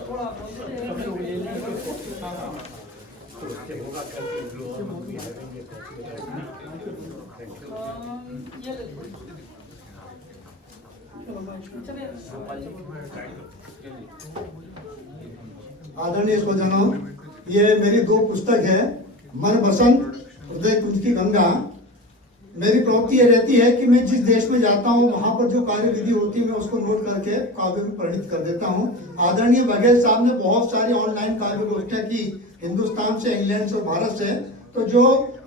थोड़ा आदरणीय स्वजनों, ये मेरी दो पुस्तक है, मन बसंत, हृदय कुंज की गंगा। मेरी प्रवृत्ति ये रहती है कि मैं जिस देश में जाता हूँ वहाँ पर जो कार्य विधि होती है मैं उसको नोट करके काव्य में परिणित कर देता हूँ। आदरणीय बघेल साहब ने बहुत सारी ऑनलाइन काव्य गोष्ठियाँ की, हिंदुस्तान से, इंग्लैंड से, भारत से। तो जो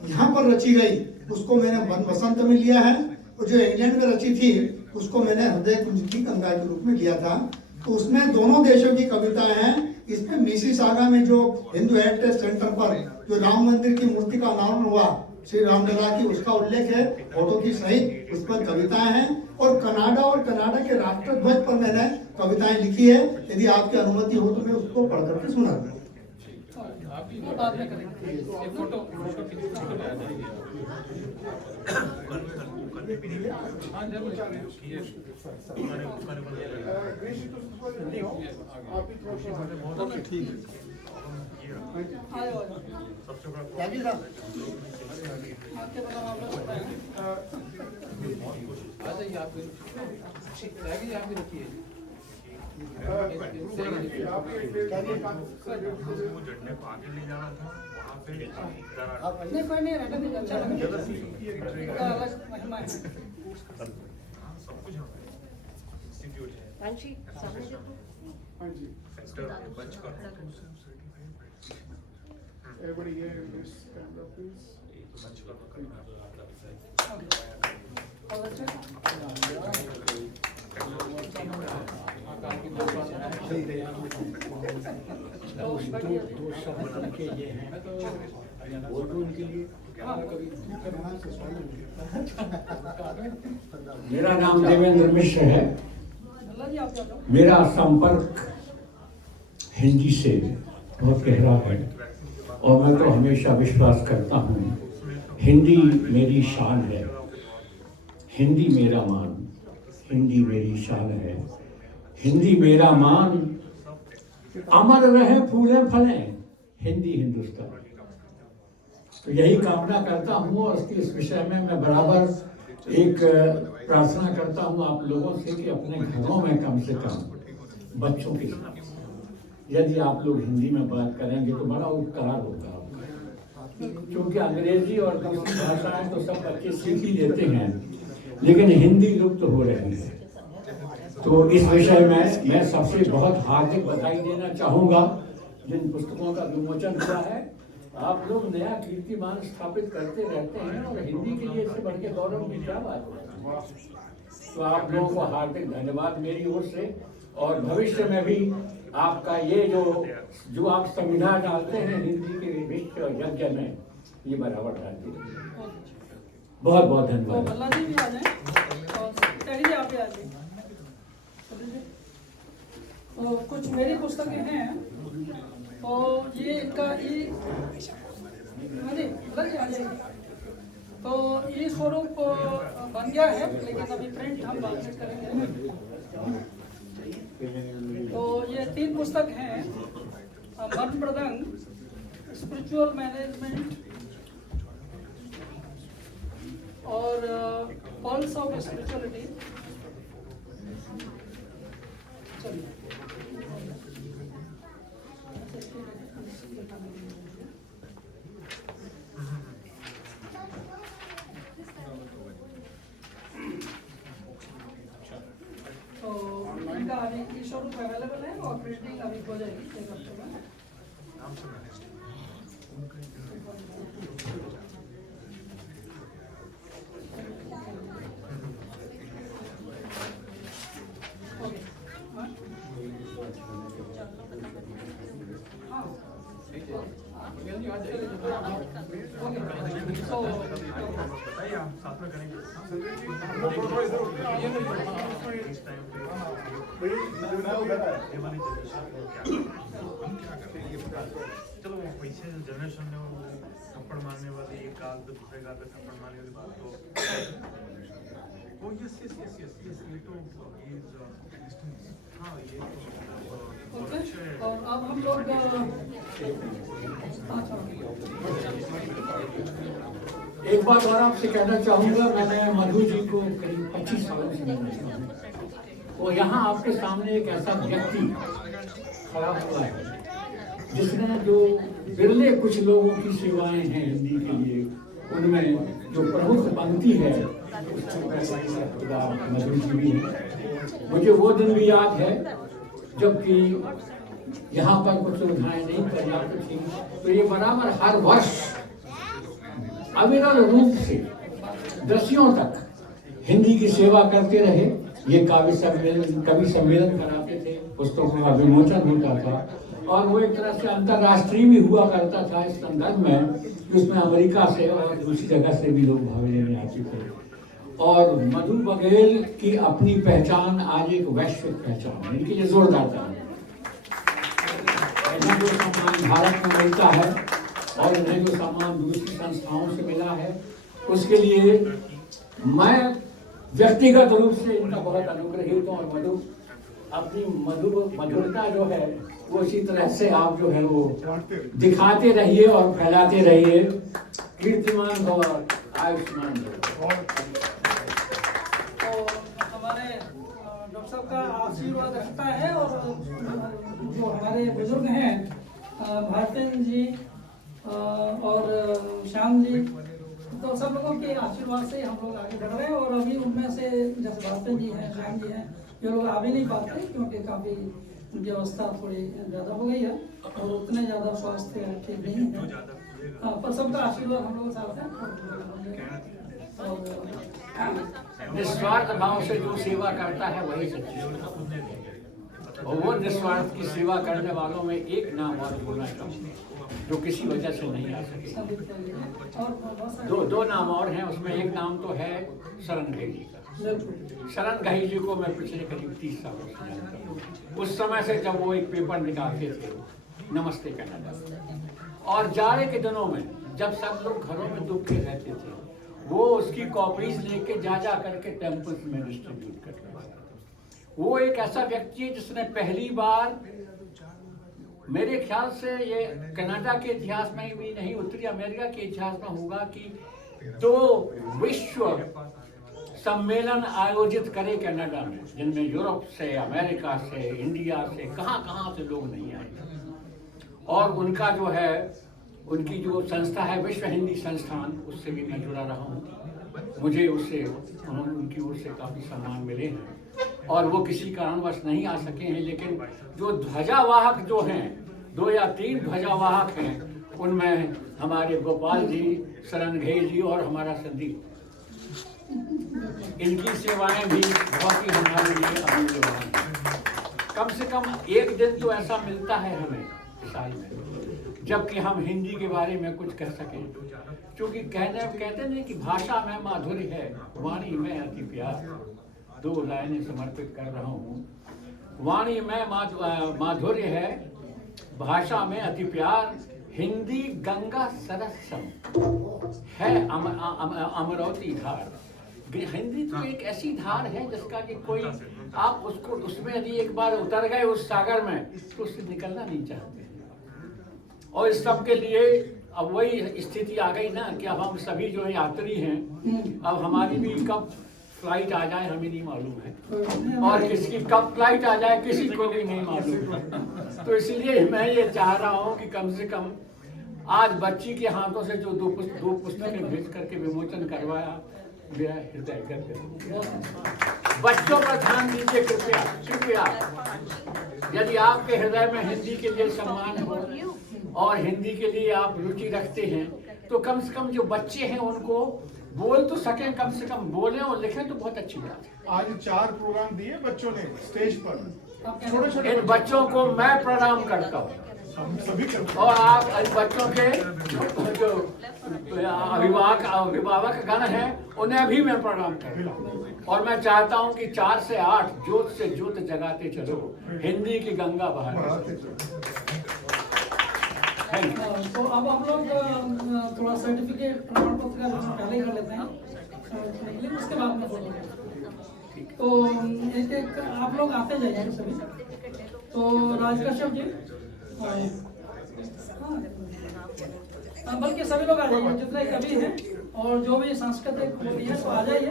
यहाँ पर रची गई उसको मैंने मन बसंत में लिया है, और जो इंग्लैंड में रची थी उसको मैंने हृदय कुंज की गंगा के रूप में लिया था। तो उसमें दोनों देशों की कविताएं हैं। इसमें मिसिसागा में जो हिंदू हेरिटेज सेंटर पर जो राम मंदिर की मूर्ति का अनावरण हुआ श्री रामलला की, उसका उल्लेख है, फोटो की सहित उस पर कविताएं हैं। और कनाडा के राष्ट्रध्वज पर मैंने कविताएं लिखी है। यदि आपकी अनुमति हो तो मैं उसको पढ़ करके सुना दूं। बाद में करेंगे ये फोटो ठीक है। जाइए आप भी रखिए। झंडे को आगे ले जाना था वहाँ पे नहीं कोई नहीं रहने दीजिए, अच्छा लगेगा, अलग महिमा है। सब कुछ इंस्टीट्यूट है सेंटर बच कर Everybody here, please stand up, please. दो शब्द के ये हैं बोल दो उनके लिए। मेरा नाम देवेंद्र मिश्र है। मेरा संपर्क हिंदी से बहुत गहरा है और मैं तो हमेशा विश्वास करता हूँ हिंदी मेरी शान है, हिंदी मेरा मान, हिंदी मेरी शान है, हिंदी मेरा मान, अमर रहे फूले फले हिंदी हिंदुस्तान। तो यही कामना करता हूँ और इस विषय में मैं बराबर एक प्रार्थना करता हूँ आप लोगों से कि अपने घरों में कम से कम बच्चों के साथ यदि आप लोग हिंदी में बात करेंगे तो बड़ा उपकार होगा आपका, क्योंकि अंग्रेजी और दूसरी भाषाएं तो सब बच्चे सीख ही लेते हैं लेकिन हिंदी लुप्त हो रही है। तो इस विषय में मैं सबसे बहुत हार्दिक बधाई देना चाहूँगा जिन पुस्तकों का विमोचन हुआ है। आप लोग नया कीर्तिमान स्थापित करते रहते हैं और हिंदी के लिए इससे बढ़ के गौरव की क्या बात है। तो आप लोगों को हार्दिक धन्यवाद मेरी ओर से और भविष्य में भी आपका ये जो आप संविधान डालते हैं हिंदी के विश्व यज्ञ में ये बराबर डालते हैं। बहुत बहुत धन्यवाद। भल्ला जी भी आ जाए और टहरी आप भी आ जाइए। तो कुछ मेरी पुस्तकें हैं और ये इनका ये आ जाएगी। तो ये स्वरूप बन गया है लेकिन अभी प्रिंट हम बाद में करेंगे। तो ये 3 पुस्तक हैं, मन मृदंग, स्पिरिचुअल मैनेजमेंट और पल्स ऑफ स्पिरिचुअलिटी। चलिए तो इनका अभी स्वरूप अवेलेबल है और प्रिंटिंग अभी हो जाएगी 1 हफ्ते में। बताइए आप साथ में करेंगे। चलो वो पीछे जनरेशन ने वो थप्पड़ मारने वाली एक गाल पे दूसरे गाल पे थप्पड़ मारने वाली बात तो ओ यस ये तो हाँ ये और अब हम लोग एक बात और आपसे कहना चाहूँगा, मैंने मधु जी को करीब 25 सालों से जानता हूँ। वो यहाँ आपके सामने एक ऐसा व्यक्ति खड़ा हुआ है जिसने जो बिरले कुछ लोगों की सेवाएं हैं हिंदी के लिए, उनमें जो प्रमुख पंक्ति है मधु जी भी है। मुझे वो दिन भी याद है जबकि यहाँ पर कुछ सुविधाएं नहीं पर्याप्त थी, तो ये बराबर हर वर्ष अविरल रूप से दसियों तक हिंदी की सेवा करते रहे। ये कवि सम्मेलन कराते थे, पुस्तकों का विमोचन होता था और वो एक तरह से अंतर्राष्ट्रीय भी हुआ करता था इस संदर्भ में कि उसमें अमेरिका से और दूसरी जगह से भी लोग भाग लेने आते थे। और मधु बघेल की अपनी पहचान आज एक वैश्विक पहचान है, इनके लिए जोरदार था। इन्हें जो सम्मान भारत में मिलता है और इन्हें जो सम्मान दूसरी संस्थाओं से मिला है, उसके लिए मैं व्यक्तिगत रूप से इनका बहुत अनुग्रहित हूँ। और मधु अपनी मधुरता जो है वो इसी तरह से आप जो है वो दिखाते रहिए और फैलाते रहिए। कीर्तिमान और आयुष्मान। में डॉक्टर साहब का आशीर्वाद रहता है, और जो हमारे बुजुर्ग हैं भारतेंद्र जी और श्याम जी, तो सब लोगों के आशीर्वाद से हम लोग आगे बढ़ रहे हैं। और अभी उनमें से जैसे भारतेंद्र जी हैं, श्याम जी हैं, ये लोग आ भी नहीं पाते क्योंकि काफ़ी उनकी अवस्था थोड़ी ज़्यादा हो गई है और उतने ज़्यादा स्वास्थ्य ठीक नहीं है। हाँ, पर सबका आशीर्वाद हम लोग साथ हैं। निस्वार्थ भाव से जो सेवा करता है वही सच्ची, और वो निस्वार्थ की सेवा करने वालों में एक नाम और बोलना चाहूँगा जो किसी वजह से नहीं आ सके। दो नाम और हैं, उसमें एक नाम तो है शरण घई जी का। शरण घई जी को मैं पिछले करीब 30 सालों से जानता हूँ। उस समय से जब वो एक पेपर निकालते थे नमस्ते कनाडा, और जाड़े के दिनों में जब सब लोग घरों में दुख के रहते थे, वो उसकी कॉपीज लेके जा करके टेम्पल्स में डिस्ट्रीब्यूट करते थे। वो एक ऐसा व्यक्ति है जिसने पहली बार, मेरे ख्याल से ये कनाडा के इतिहास में भी नहीं, उत्तरी अमेरिका के इतिहास में होगा कि 2 विश्व सम्मेलन आयोजित करे कनाडा में, जिनमें यूरोप से, अमेरिका से, इंडिया से, कहाँ से लोग नहीं आए। और उनका जो है, उनकी जो संस्था है विश्व हिंदी संस्थान, उससे भी मैं जुड़ा रहा हूँ। मुझे उससे, उनकी ओर से काफ़ी सम्मान मिले हैं, और वो किसी कारणवश नहीं आ सके हैं। लेकिन जो ध्वजावाहक जो हैं, 2 या 3 ध्वजावाहक हैं, उनमें हमारे गोपाल जी, शरण घई जी और हमारा संदीप, इनकी सेवाएं भी बहुत ही हमारे लिए अमूल्यवान हैं। कम से कम एक दिन तो ऐसा मिलता है हमें साल में जबकि हम हिंदी के बारे में कुछ कह सकें, क्योंकि कहते हैं कि भाषा में माधुर्य है, वाणी में अति प्यार। 2 लाइनें समर्पित कर रहा हूँ। वाणी में माधुर्य है, भाषा में अति प्यार, हिंदी गंगा सरसम है अमरावती धार। हिंदी तो एक ऐसी धार है जिसका कि कोई, आप उसको, उसमें यदि एक बार उतर गए उस सागर में तो उससे निकलना नहीं चाहते। और इस सब के लिए अब वही स्थिति आ गई ना कि अब हम सभी जो है यात्री हैं, अब हमारी भी कब फ्लाइट आ जाए हमें नहीं मालूम है, और किसकी कब फ्लाइट आ जाए किसी को भी नहीं मालूम है। तो इसलिए मैं ये चाह रहा हूँ कि कम से कम आज बच्ची के हाथों से जो 2 पुस्तकें भेज करके विमोचन करवाया, मेरा हृदय गर्व। बच्चों पर ध्यान दीजिए कृपया। यदि आपके हृदय में हिंदी के लिए सम्मान हो और हिंदी के लिए आप रुचि रखते हैं, तो कम से कम जो बच्चे हैं उनको बोल तो सकें, कम से कम बोलें और लिखें तो बहुत अच्छी बात है। आज 4 प्रोग्राम दिए बच्चों ने स्टेज पर, छोटे इन बच्चों को मैं प्रणाम करता हूँ, सभी करते। और आप बच्चों के जो अभिभावक गण हैं उन्हें भी मैं प्रणाम करता हूँ। और मैं चाहता हूँ कि 4 से 8 जोत से जोत जगाते चलो, हिंदी की गंगा बहाते चलो। तो अब हम लोग थोड़ा सर्टिफिकेट प्रमाण पत्र का पहले ही कर लेते हैं, लेकिन उसके बाद में तो एक आप लोग आते जाइए सभी। तो राजकश्यप जी, बल्कि सभी लोग आ जाइए जितने कवि हैं, और जो भी सांस्कृतिक होती है तो आ जाइए।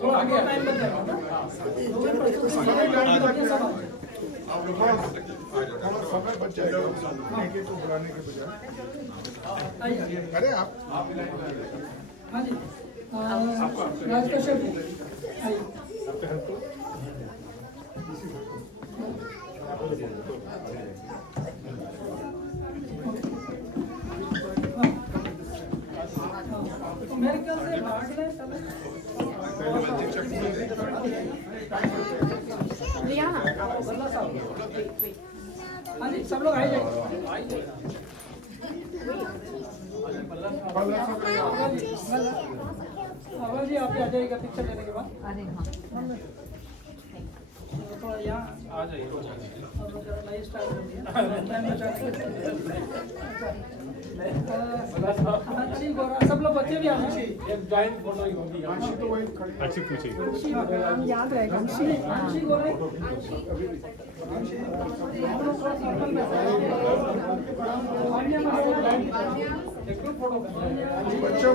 थोड़ा आगे टाइम बच जाएगा ना, समय बच जाएगा तो बुलाने के बजाय। अरे आप हाँ जी, राजकश्यप जी आइए। तो मेरे ख्याल से भाग लें हाँ जी, सब लोग आ जाइए। अवल जी आप भी आ जाइएगा पिक्चर लेने के बाद। थोड़ा यहाँ आ जाइए, लाइफ स्टाइल सब लोग बच्चे भी आ जाए। एक जॉइंट फोटो ही होगी, अच्छी पूछी याद रहेगा। बच्चों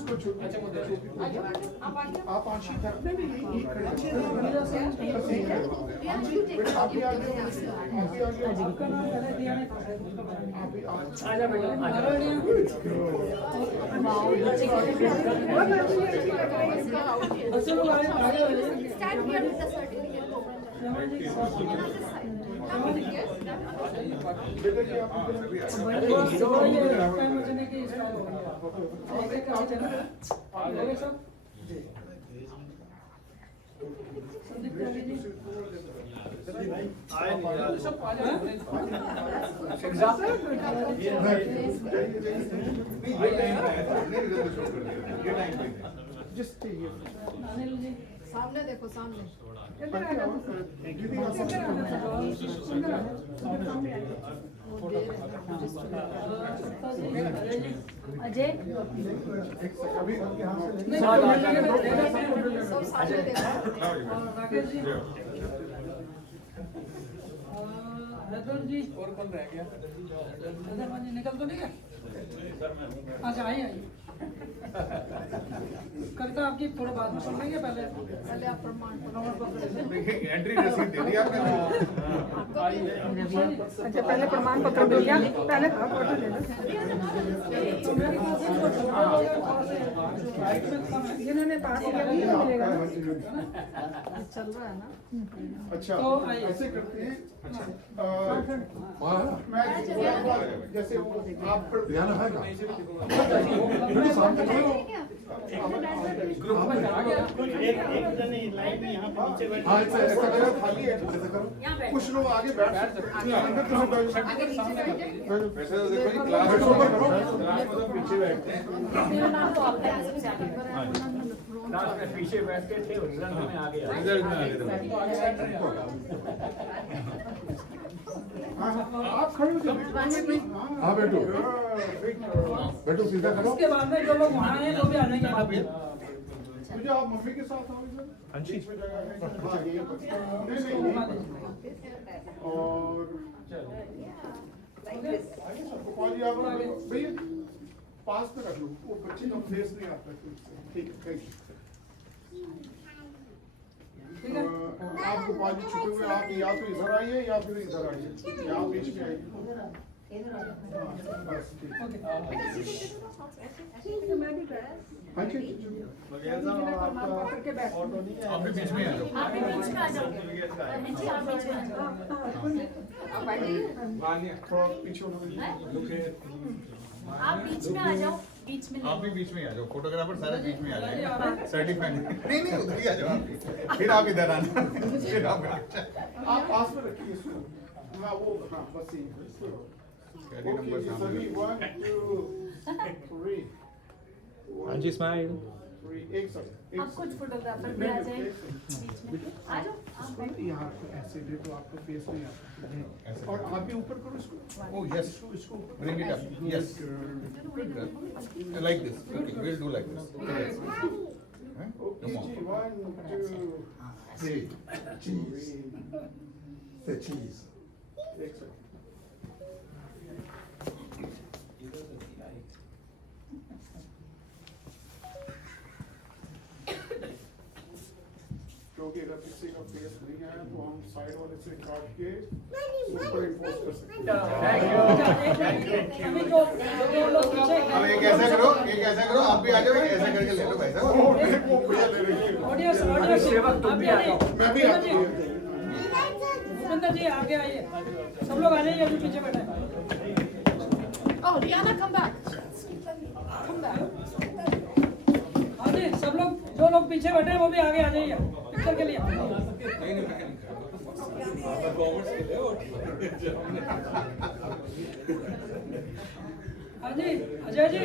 इसको आप आंशी था आपका नाम पहले दिया नहीं आजा बेटा बच्चे लोग आगे सामने देखो सामने अजय राकेश जी हैदर जी और कौन रह गया? हैदर जी निकल तो नहीं गए? अच्छा आइए आइए कविता आपकी थोड़ा बाद में सुन लेंगे पहले आप प्रमाण एंट्री रसीद दे दी आपने। अच्छा पहले प्रमाण पत्र मिल गया पहले फोटो ले लो जिन्होंने पास किया नहीं मिलेगा ना चल रहा है ना अच्छा तो ऐसे करते हैं मैं जैसे वो आप ध्यान है खाली है कुछ लोग आगे बैठ सकते पीछे बैठते हैं पीछे बैठते थे रिजल्ट में आ गया आप खड़े हो हाँ बैठो बैठो सीधा करो उसके बाद में जो लोग वहाँ हैं वो भी आने के बाद मुझे आप मम्मी के साथ आओ इधर और गोपाल जी आप भैया पास में रख लो वो बच्चे का फेस नहीं आता ठीक है आप गोपाल जी छुपे हुए आप या तो इधर आइए या फिर इधर आइए यहाँ बीच में आइए आप भी बीच में आ जाओ। आप बीच में आ जाओ बीच में आप भी बीच में आ जाओ, फोटोग्राफर सारे बीच में आ जाएंगे सर्टिफाइड नहीं उधर ही आ जाओ आप फिर आप इधर आना फिर आप पास में रखिए इसको हाँ वो हाँ बस यही ओके सभी 1 2 3 हाँ जी स्माइल एक सेकंड आप कुछ फोटोग्राफर भी आ जाए बीच में आ जाओ यहाँ ऐसे दे तो आपका फेस नहीं आता और आप भी ऊपर करो इसको Oh yes, bring it up. Yes, like this. Okay, we'll do like this. Come on. 1 2 cheese the cheese क्योंकि अगर किसी का फेस नहीं है तो हम साइड वाले से काट के सुपर इम्पोज कर सकते हैं अब एक ऐसा करो आप भी आ जाओ, एक ऐसा करके ले लो भाई साहब। ऑडियंस सेवक तुम भी आ जाओ मैं भी आता हूँ भूपेंद्र जी आगे आइए सब लोग आ जाइए अभी पीछे बैठे Oh, Rihanna, come back. Come back. हाँ जी सब लोग जो लोग पीछे बैठे हैं वो भी आगे आ जाइए पिक्चर के लिए हाँ जी अजय जी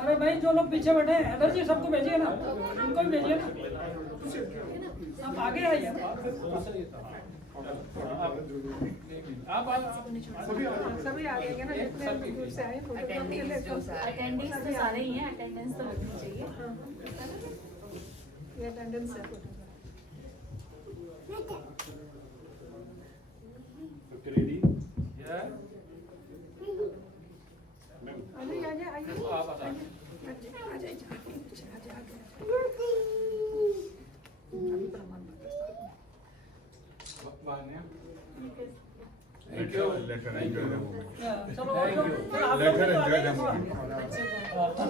अरे भाई जो लोग पीछे बैठे हैं हैदर जी सबको भेजिए ना इनको भी भेजिए ना आप आगे आइए सभी आ गए ना जितने दूर से आए अटेंडेंस तो सारे ही हैं अटेंडेंस तो लगनी चाहिए ये अटेंडेंस है रेडी आइए आइए चलो और जो चलो आप लोग भी तो आ जाइए थोड़ा।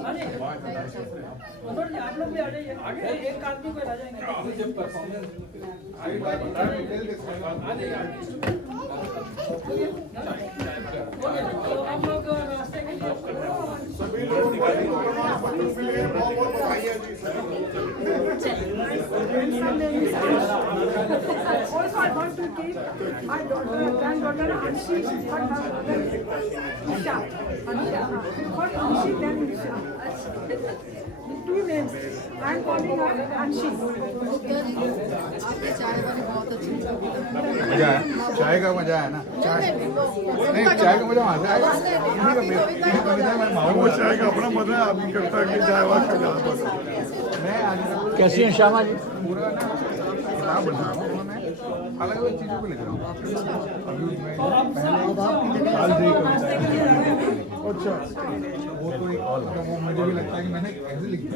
हाँ जी उधर जी आप लोग भी आ जाइए एक आदमी को आ जाएंगे तो आप लोग रास्ते के लिए सभी लोगों को प्रमाण पत्र के लिए बहुत बहुत बधाइयाँ जी Also, I want to give my daughter, granddaughter Anshi, for her mother Nisha. For Anshi, then Nisha. Two names. I am calling her Anshi. आपके चाय वाली बहुत अच्छी मजा है, चाय का मजा है ना, चाय नहीं, चाय का मजा वहाँ से आएगा। वो चाय का अपना मजा है, आदमी करता है कि चाय वाला का ज्यादा पसंद। मैं आज कैसी हैं श्यामा जी? पूरा ना किताब बना रहा हूँ मैं, अलग अलग चीज़ों को लिख रहा हूँ। अभी मैं अच्छा वो तो एक और तो वो मुझे भी लगता है कि मैंने ऐसे लिखी है।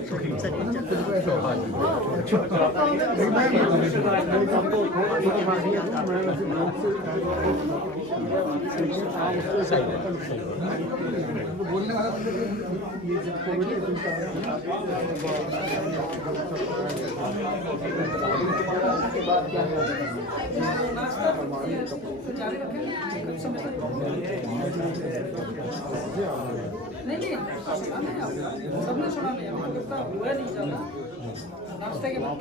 बोलने वाला नहीं सबने सुना नहीं हमको कितना हुआ नहीं ज़्यादा नाश्ते के बाद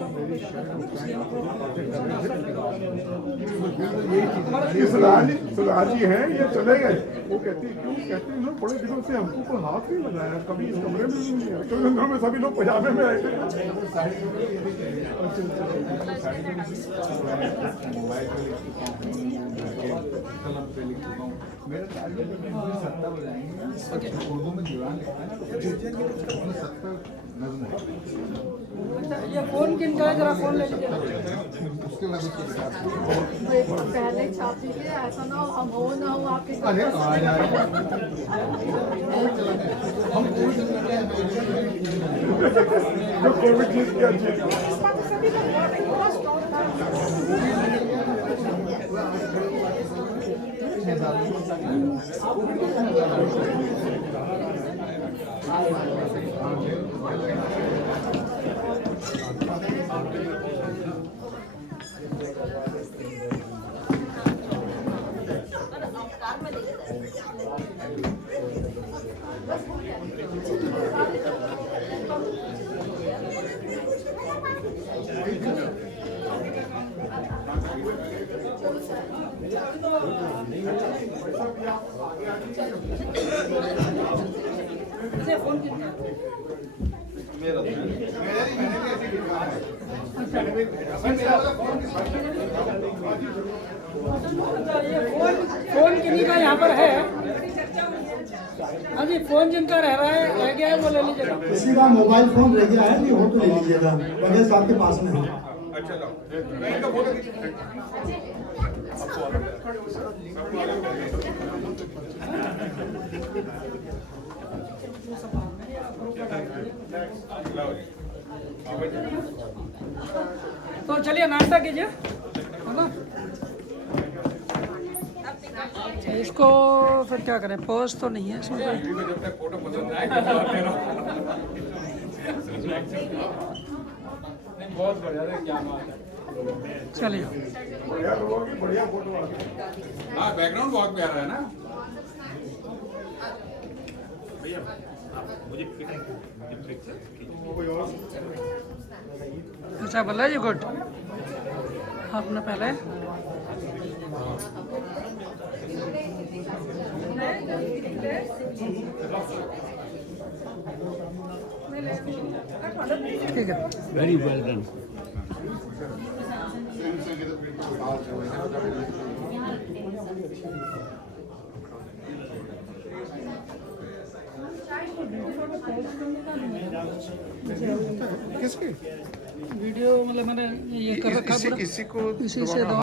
सरदार जी हैं ये चले गए, वो कहती क्यों कहती हैं बड़े दिनों से हमको कोई हाथ नहीं लगाया, कभी इस कमरे में नहीं आया, तो अंदर में सभी लोग पजामे में आए थे। कलम पे लिख चुका हूँ, मेरा टारगेट सत्ता बजाएंगे उर्दू में दीवान लिखता है ना, 70 नज़्म है। ये फोन किनका है जरा फोन ले लीजिए उसके बाद उसको पहले छाप दीजिए, ऐसा ना हो हम हो ना हो आपके अरे आ जाए हम जो कोविड जीत गया जीत गया। सभी लोग बहुत स्ट्रॉन्ग था। फोन कितना मेरा ये फोन किन्हीं का यहाँ पर है। हाँ जी फोन जिनका रह गया है वो ले लीजिएगा। किसी का मोबाइल फोन रह गया है नहीं हो तो ले लीजिएगा, बगैर साहब के पास में है। अच्छा लो मैं इनका फोटो खींच तो चलिए नाश्ता कीजिए, है ना। इसको फिर क्या करें, पोस्ट तो नहीं है इसमें कोई। जब तक फोटो पसंद आए बहुत बढ़िया है, क्या बात है। चलिए बढ़िया लोगों की बढ़िया फोटो आती है। हाँ बैकग्राउंड बहुत प्यारा है ना। अच्छा बोला जी गुड आपने पहले ठीक है। Very well done. किसकी वीडियो मतलब मैंने ये कर रखा पूरा, इसी को इसी से